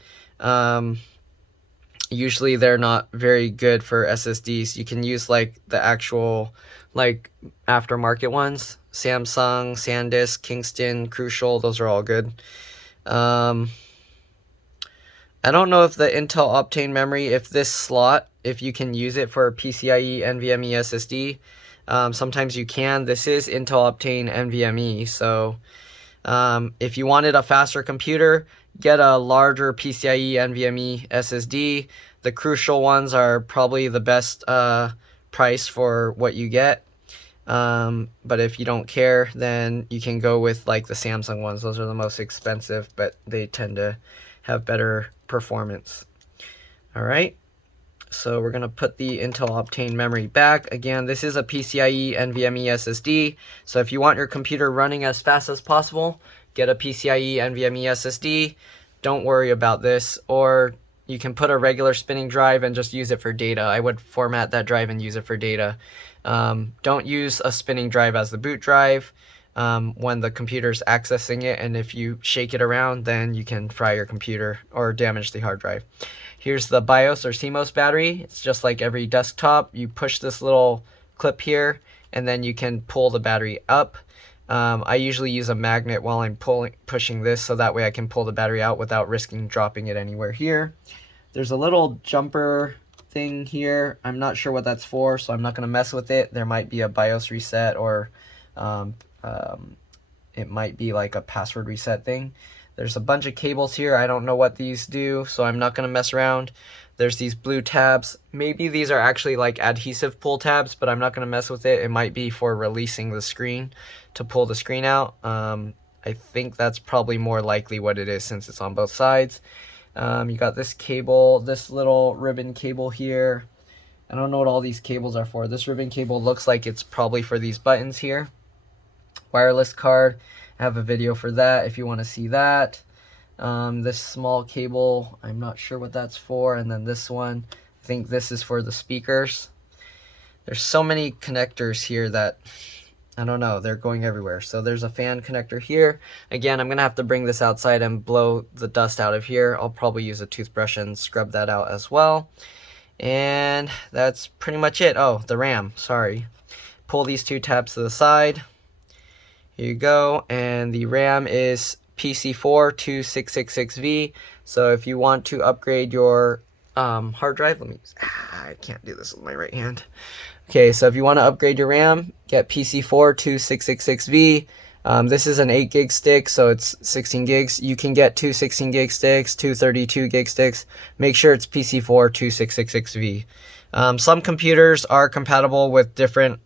Usually they're not very good for SSDs. You can use like the actual like aftermarket ones. Samsung, SanDisk, Kingston, Crucial, those are all good. I don't know if the Intel Optane memory, if this slot, if you can use it for PCIe NVMe SSD. Sometimes you can. This is Intel Optane NVMe, so if you wanted a faster computer, get a larger PCIe NVMe SSD. The Crucial ones are probably the best price for what you get. But if you don't care, then you can go with like the Samsung ones. Those are the most expensive, but they tend to have better performance. All right. So we're going to put the Intel Optane memory back. Again, this is a PCIe NVMe SSD. So if you want your computer running as fast as possible, get a PCIe NVMe SSD. Don't worry about this. Or you can put a regular spinning drive and just use it for data. I would format that drive and use it for data. Don't use a spinning drive as the boot drive when the computer's accessing it. And if you shake it around, then you can fry your computer or damage the hard drive. Here's the BIOS or Cmos battery. It's just like every desktop. You push this little clip here, and then you can pull the battery up. I usually use a magnet while I'm pushing this, so that way I can pull the battery out without risking dropping it anywhere here. There's a little jumper thing here. I'm not sure what that's for, so I'm not going to mess with it. There might be a BIOS reset, or it might be like a password reset thing. There's a bunch of cables here. I don't know what these do, so I'm not going to mess around. There's these blue tabs. Maybe these are actually like adhesive pull tabs, but I'm not going to mess with it. It might be for releasing the screen to pull the screen out. I think that's probably more likely what it is since it's on both sides. You got this cable, this little ribbon cable here. I don't know what all these cables are for. This ribbon cable looks like it's probably for these buttons here. Wireless card. I have a video for that if you want to see that. This small cable, I'm not sure what that's for. And then this one, I think this is for the speakers. There's so many connectors here that, I don't know, they're going everywhere. So there's a fan connector here. Again, I'm going to have to bring this outside and blow the dust out of here. I'll probably use a toothbrush and scrub that out as well. And that's pretty much it. Oh, the RAM, sorry. Pull these two tabs to the side. Here you go, and the RAM is PC4 2666V. So if you want to upgrade your hard drive, I can't do this with my right hand. Okay, so if you want to upgrade your RAM, get PC4 2666V. This is an 8 gig stick, so it's 16 gigs. You can get two 16 gig sticks, two 32 gig sticks. Make sure it's PC4 2666V. Some computers are compatible with different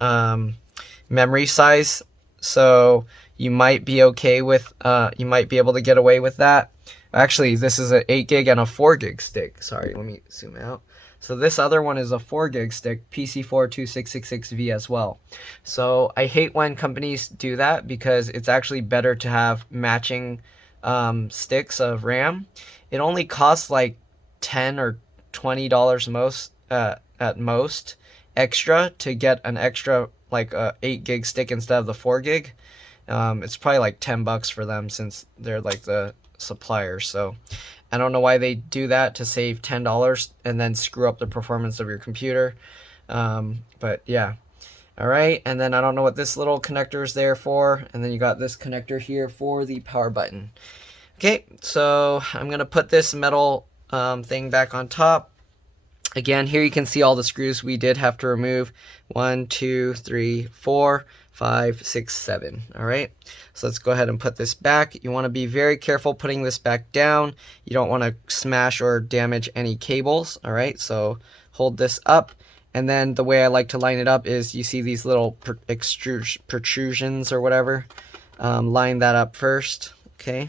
memory size. So you might be okay with, you might be able to get away with that. Actually, this is an 8 gig and a 4 gig stick. Sorry, let me zoom out. So this other one is a 4 gig stick, PC4 2666V as well. So I hate when companies do that because it's actually better to have matching sticks of RAM. It only costs like $10 or $20 at most extra to get an extra like a 8 gig stick instead of the 4 gig. It's probably like $10 for them since they're like the supplier. So I don't know why they do that to save $10 and then screw up the performance of your computer. But yeah. All right. And then I don't know what this little connector is there for. And then you got this connector here for the power button. Okay. So I'm going to put this metal thing back on top. Again, here you can see all the screws we did have to remove. 1, 2, 3, 4, 5, 6, 7. All right, so let's go ahead and put this back. You want to be very careful putting this back down. You don't want to smash or damage any cables. All right, so hold this up. And then the way I like to line it up is you see these little protrusions or whatever. Line that up first. Okay,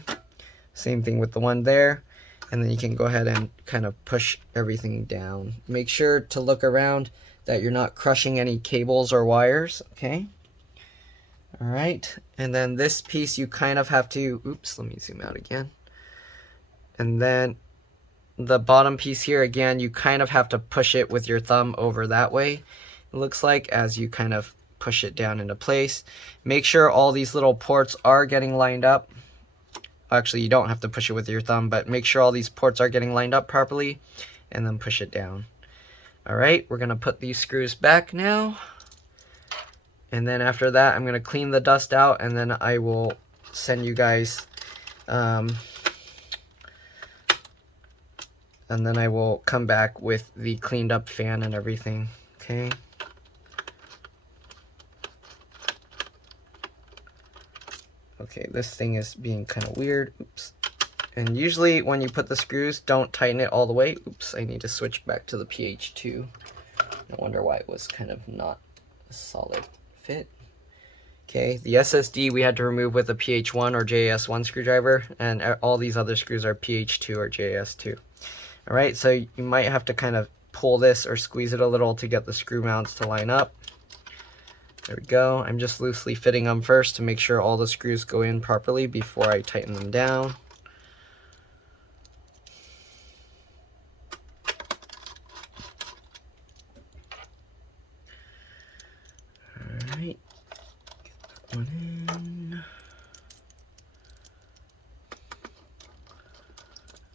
same thing with the one there. And then you can go ahead and kind of push everything down. Make sure to look around that you're not crushing any cables or wires, okay? All right, and then this piece you kind of have to, oops, let me zoom out again. And then the bottom piece here, again, you kind of have to push it with your thumb over that way, it looks like, as you kind of push it down into place. Make sure all these little ports are getting lined up. Actually, you don't have to push it with your thumb, but make sure all these ports are getting lined up properly, and then push it down. All right, we're gonna put these screws back now. And then after that, I'm gonna clean the dust out, and then I will send you guys, and then I will come back with the cleaned up fan and everything, okay? Okay, this thing is being kind of weird. Oops. And usually when you put the screws, don't tighten it all the way. Oops, I need to switch back to the PH2. No wonder why it was kind of not a solid fit. Okay, the SSD we had to remove with a PH1 or JAS1 screwdriver, and all these other screws are PH2 or JAS2. All right, so you might have to kind of pull this or squeeze it a little to get the screw mounts to line up. There we go. I'm just loosely fitting them first to make sure all the screws go in properly before I tighten them down. All right, get that one in.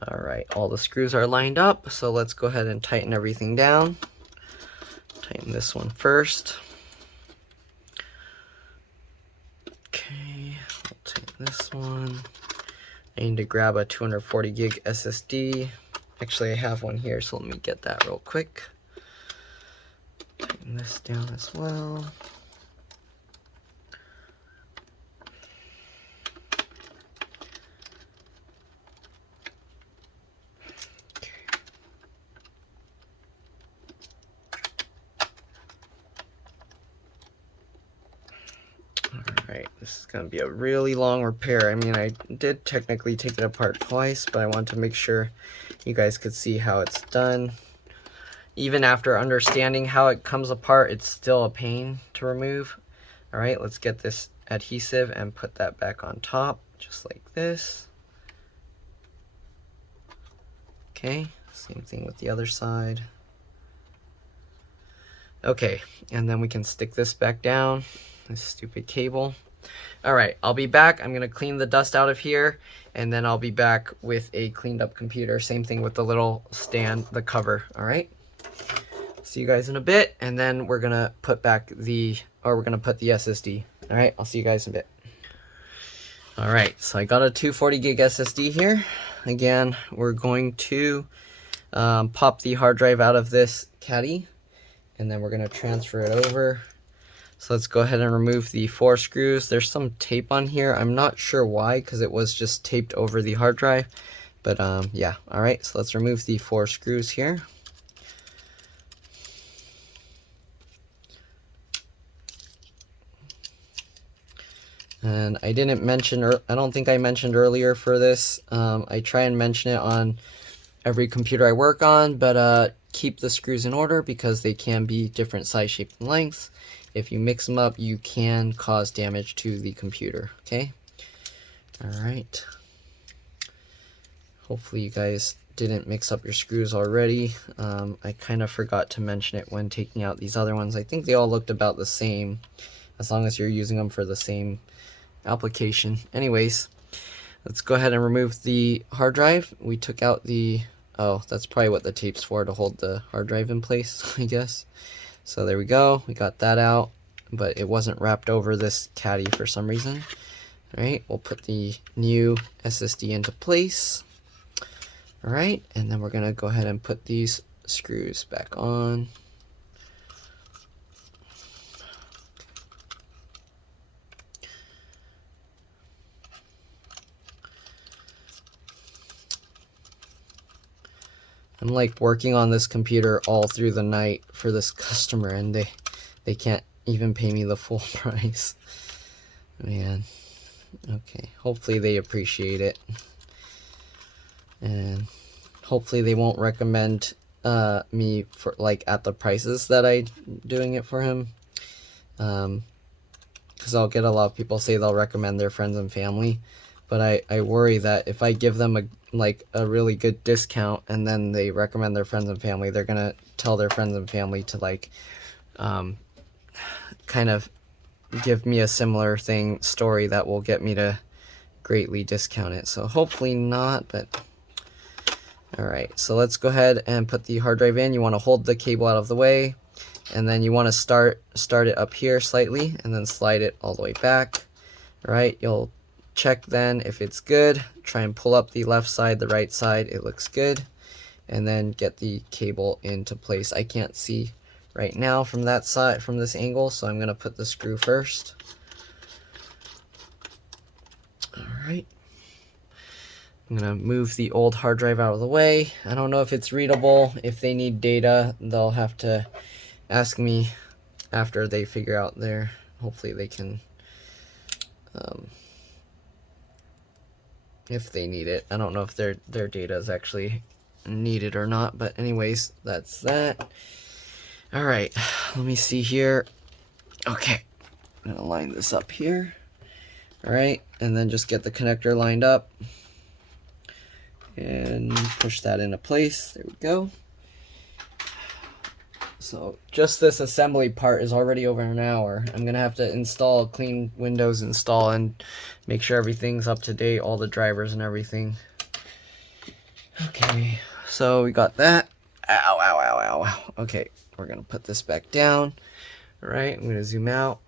All right, all the screws are lined up, so let's go ahead and tighten everything down. Tighten this one first. Okay, I'll tighten this one. I need to grab a 240 gig SSD. Actually, I have one here, so let me get that real quick. Tighten this down as well. Alright, this is going to be a really long repair. I mean, I did technically take it apart twice, but I wanted to make sure you guys could see how it's done. Even after understanding how it comes apart, it's still a pain to remove. Alright, let's get this adhesive and put that back on top, just like this. Okay, same thing with the other side. Okay, and then we can stick this back down, this stupid cable. Alright, I'll be back. I'm going to clean the dust out of here, and then I'll be back with a cleaned up computer. Same thing with the little stand, the cover. Alright, see you guys in a bit, and then we're going to put back the, or we're going to put the SSD. Alright, I'll see you guys in a bit. Alright, so I got a 240 gig SSD here. Again, we're going to pop the hard drive out of this caddy, and then we're going to transfer it over. So let's go ahead and remove the 4 screws. There's some tape on here. I'm not sure why, because it was just taped over the hard drive. But yeah, alright, so let's remove the 4 screws here. And I didn't mention, I don't think I mentioned earlier for this. I try and mention it on every computer I work on, but keep the screws in order because they can be different size, shape, and lengths. If you mix them up, you can cause damage to the computer, okay? Alright. Hopefully you guys didn't mix up your screws already. I kind of forgot to mention it when taking out these other ones. I think they all looked about the same, as long as you're using them for the same application. Anyways, let's go ahead and remove the hard drive. We took out the, oh, that's probably what the tape's for, to hold the hard drive in place, I guess. So there we go, we got that out, but it wasn't wrapped over this caddy for some reason. Alright, we'll put the new SSD into place. Alright, and then we're going to go ahead and put these screws back on. I'm like working on this computer all through the night for this customer, and they can't even pay me the full price. Man. Okay, hopefully they appreciate it. And hopefully they won't recommend me for like at the prices that I'm doing it for him. Because I'll get a lot of people say they'll recommend their friends and family. But I worry that if I give them a really good discount and then they recommend their friends and family, they're gonna tell their friends and family to like kind of give me a similar story that will get me to greatly discount it. So hopefully not, but alright, so let's go ahead and put the hard drive in. You want to hold the cable out of the way, and then you want to start it up here slightly and then slide it all the way back. Alright, you'll check then if it's good. Try and pull up the left side, the right side, it looks good, and then get the cable into place. I can't see right now from that side, from this angle, so I'm going to put the screw first. Alright, I'm going to move the old hard drive out of the way. I don't know if it's readable. If they need data, they'll have to ask me after they figure out their, hopefully they can, if they need it. I don't know if their data is actually needed or not, but anyways, that's that. All right, let me see here. Okay, I'm gonna line this up here. All right, and then just get the connector lined up and push that into place. There we go. So just this assembly part is already over an hour. I'm gonna have to install, clean Windows install, and make sure everything's up to date, all the drivers and everything. Okay, so we got that. Ow, ow, ow, ow, ow. Okay, we're gonna put this back down. All right, I'm gonna zoom out.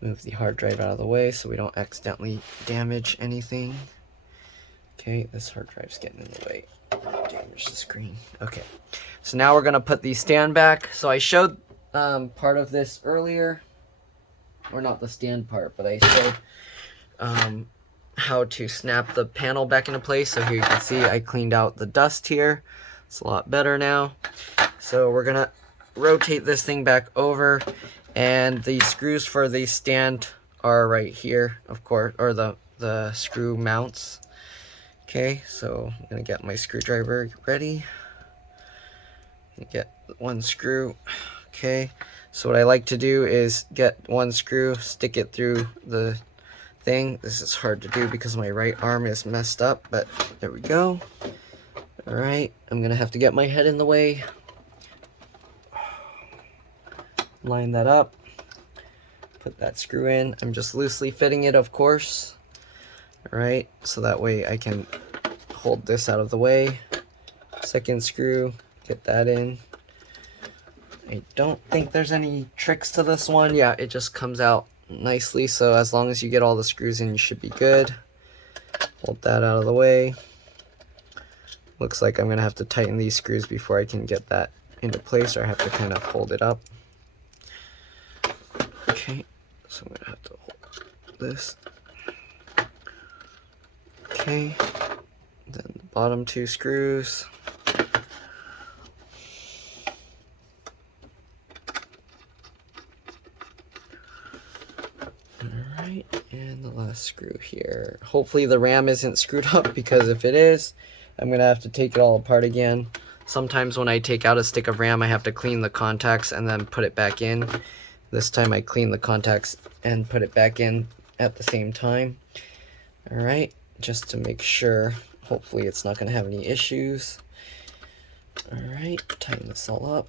Move the hard drive out of the way so we don't accidentally damage anything. Okay, this hard drive's getting in the way. Damage the screen. Okay, so now we're gonna put the stand back. So I showed part of this earlier, or not the stand part, but I showed how to snap the panel back into place. So here you can see I cleaned out the dust here. It's a lot better now. So we're gonna rotate this thing back over, and the screws for the stand are right here, of course, or the screw mounts. Okay, so I'm gonna get my screwdriver ready. Get one screw. Okay, so what I like to do is get one screw, stick it through the thing. This is hard to do because my right arm is messed up, but there we go. All right, I'm gonna have to get my head in the way. Line that up. Put that screw in. I'm just loosely fitting it, of course. All right, so that way I can hold this out of the way. Second screw, get that in. I don't think there's any tricks to this one. Yeah, it just comes out nicely, so as long as you get all the screws in, you should be good. Hold that out of the way. Looks like I'm gonna have to tighten these screws before I can get that into place, or I have to kind of hold it up. Okay, so I'm gonna have to hold this. Okay, then the bottom two screws. Alright, and the last screw here. Hopefully the RAM isn't screwed up, because if it is, I'm gonna have to take it all apart again. Sometimes when I take out a stick of RAM, I have to clean the contacts and then put it back in. This time I clean the contacts and put it back in at the same time. Alright, just to make sure. Hopefully it's not going to have any issues. Alright, tighten this all up.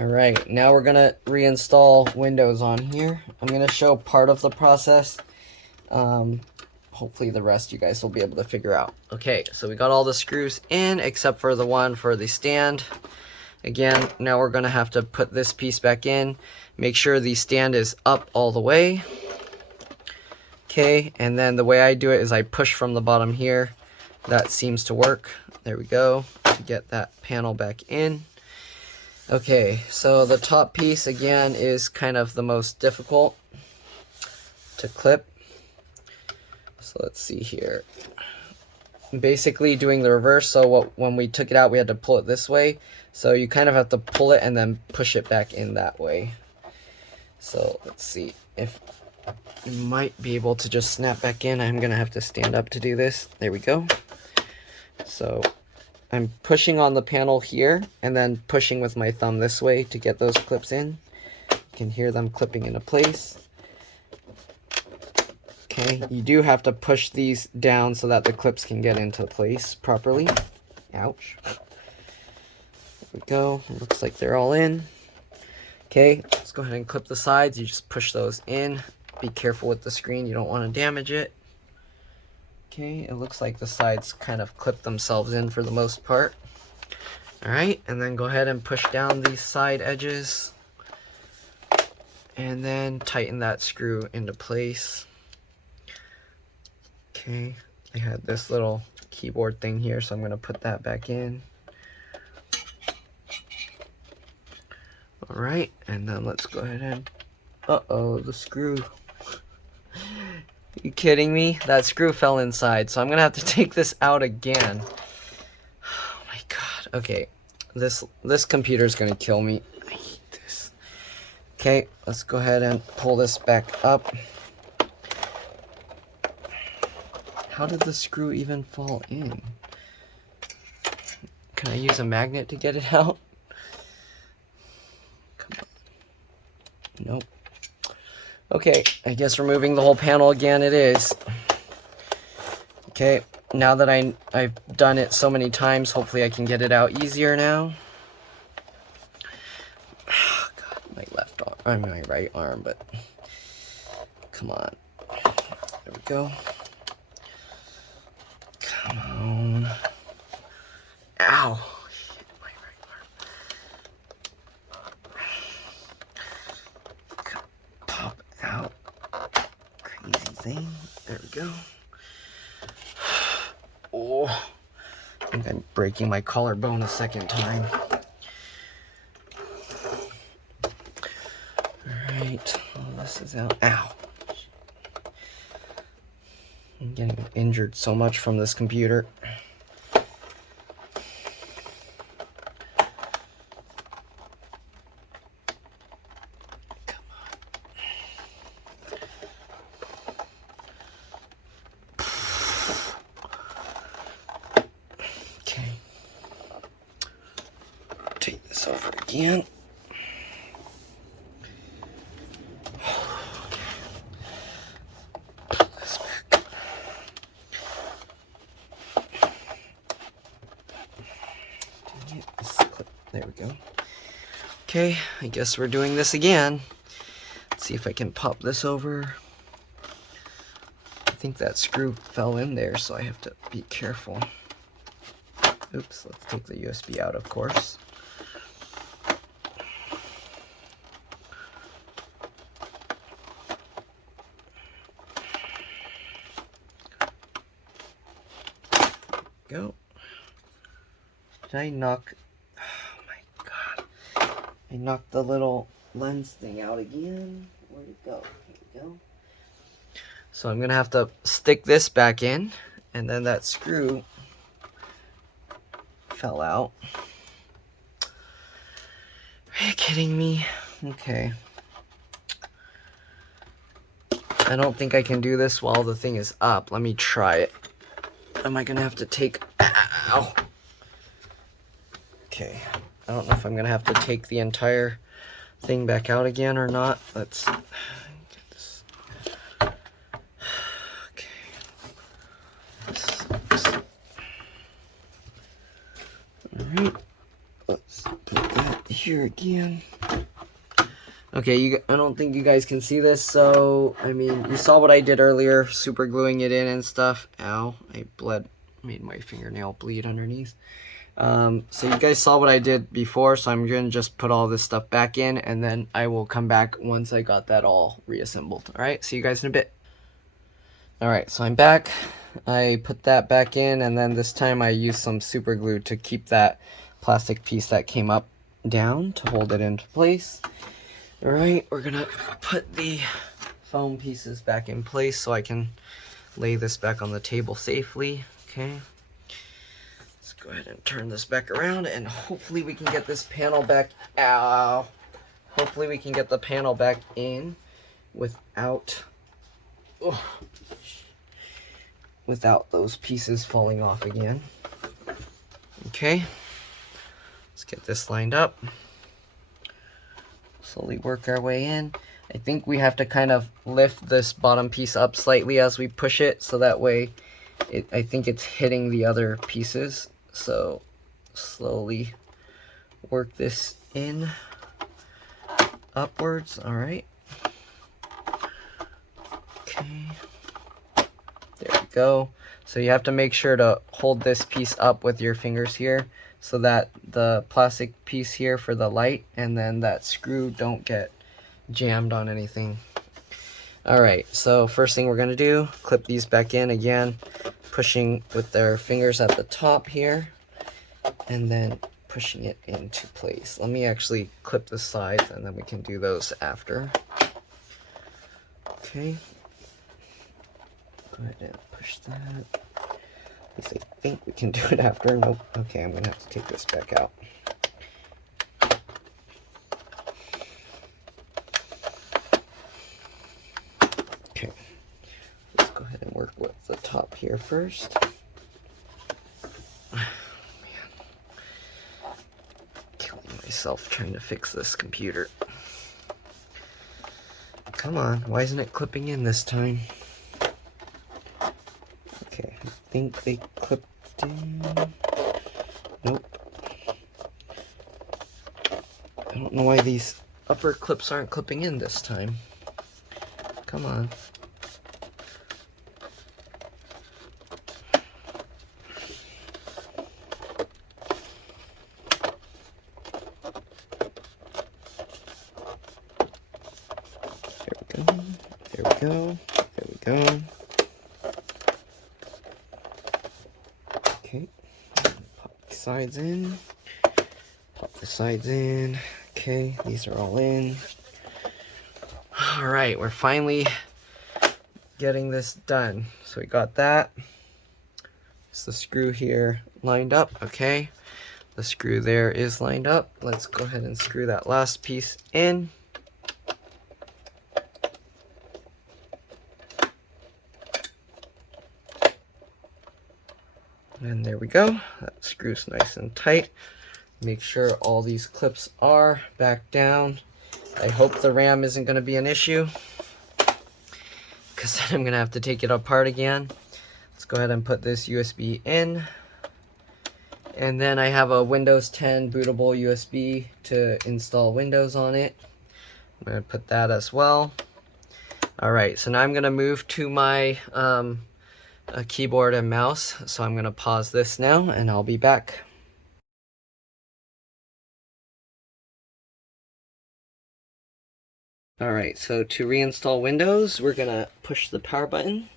Alright, now we're going to reinstall Windows on here. I'm going to show part of the process. Hopefully the rest you guys will be able to figure out. Okay, so we got all the screws in except for the one for the stand. Again, now we're going to have to put this piece back in. Make sure the stand is up all the way. Okay, and then the way I do it is I push from the bottom here. That seems to work. There we go. To get that panel back in. Okay, so the top piece again is kind of the most difficult to clip. So let's see here. I'm basically doing the reverse. So when we took it out, we had to pull it this way. So you kind of have to pull it and then push it back in that way. So let's see if you might be able to just snap back in. I'm gonna have to stand up to do this. There we go. So I'm pushing on the panel here and then pushing with my thumb this way to get those clips in. You can hear them clipping into place. Okay, you do have to push these down so that the clips can get into place properly. Ouch. There we go. It looks like they're all in. Okay, let's go ahead and clip the sides. You just push those in. Be careful with the screen. You don't want to damage it. Okay, it looks like the sides kind of clip themselves in for the most part. Alright, and then go ahead and push down these side edges. And then tighten that screw into place. Okay, I had this little keyboard thing here, so I'm going to put that back in. Alright, and then let's go ahead and... Uh-oh, the screw. You kidding me? That screw fell inside, so I'm gonna have to take this out again. Oh my god. Okay, this computer's gonna kill me. I hate this. Okay, let's go ahead and pull this back up. How did the screw even fall in? Can I use a magnet to get it out? Come on. Nope. Okay, I guess removing the whole panel again it is. Okay, now that I've done it so many times, hopefully I can get it out easier now. Oh, God, my left arm, I mean my right arm, but come on. There we go. Come on. Ow. Shit, my right arm. Pop out. Crazy thing. There we go. Oh, I think I'm breaking my collarbone a second time. Alright, well, this is out. Ow. I'm getting injured so much from this computer. Come on. Okay. Take this over again. There we go. Okay, I guess we're doing this again. Let's see if I can pop this over. I think that screw fell in there, so I have to be careful. Oops, let's take the USB out, of course. Go. Did I knock... I knocked the little lens thing out again. Where'd it go? Here we go. So I'm gonna have to stick this back in, and then that screw fell out. Are you kidding me? Okay. I don't think I can do this while the thing is up. Let me try it. Am I gonna have to take... Ow! Okay. I don't know if I'm gonna have to take the entire thing back out again or not. Let's get this. Okay. Alright. Let's put that here again. Okay, I don't think you guys can see this, so, I mean, you saw what I did earlier, super gluing it in and stuff. Ow, I made my fingernail bleed underneath. So you guys saw what I did before, so I'm going to just put all this stuff back in, and then I will come back once I got that all reassembled. Alright, see you guys in a bit. Alright, so I'm back. I put that back in, and then this time I used some super glue to keep that plastic piece that came up down to hold it into place. Alright, we're going to put the foam pieces back in place so I can lay this back on the table safely. Okay. Go ahead and turn this back around, and hopefully we can get this panel back. Ow! Hopefully we can get the panel back in without those pieces falling off again. Okay, let's get this lined up. Slowly work our way in. I think we have to kind of lift this bottom piece up slightly as we push it, so that way I think it's hitting the other pieces. So slowly work this in upwards. All right. Okay. There we go. So you have to make sure to hold this piece up with your fingers here so that the plastic piece here for the light and then that screw don't get jammed on anything. All right, so first thing we're gonna do, clip these back in again, pushing with their fingers at the top here, and then pushing it into place. Let me actually clip the sides and then we can do those after. Okay. go ahead and push that. At least I think we can do it after. Nope. Okay, I'm gonna have to take this back out. Okay, let's go ahead and work with the top here first. Myself trying to fix this computer. Come on, why isn't it clipping in this time? Okay, I think they clipped in. Nope. I don't know why these upper clips aren't clipping in this time. Come on. There we go. There we go. Okay. Pop the sides in. Pop the sides in. Okay, these are all in. Alright, we're finally getting this done. So we got that. It's the screw here lined up. Okay. The screw there is lined up. Let's go ahead and screw that last piece in. And there we go. That screws nice and tight. Make sure all these clips are back down. I hope the RAM isn't going to be an issue, because then I'm going to have to take it apart again. Let's go ahead and put this USB in. And then I have a Windows 10 bootable USB to install Windows on it. I'm going to put that as well. Alright, so now I'm going to move to my keyboard and mouse. So I'm going to pause this now and I'll be back. Alright, so to reinstall Windows, we're going to push the power button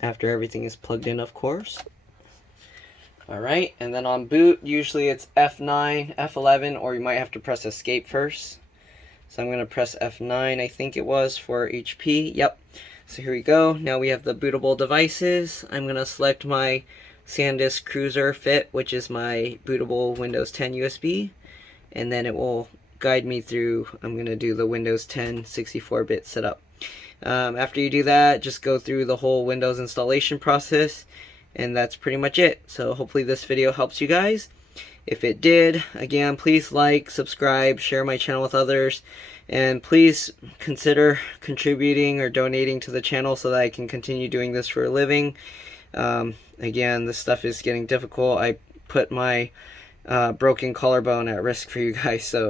after everything is plugged in, of course. Alright, and then on boot, usually it's F9, F11, or you might have to press escape first. So I'm going to press F9, I think it was, for HP. Yep. So here we go. Now we have the bootable devices. I'm going to select my SanDisk Cruiser Fit, which is my bootable Windows 10 USB. And then it will guide me through. I'm going to do the Windows 10 64-bit setup. After you do that, just go through the whole Windows installation process. And that's pretty much it. So hopefully this video helps you guys. If it did, again, please like, subscribe, share my channel with others, and please consider contributing or donating to the channel so that I can continue doing this for a living. Again, this stuff is getting difficult. I put my broken collarbone at risk for you guys, so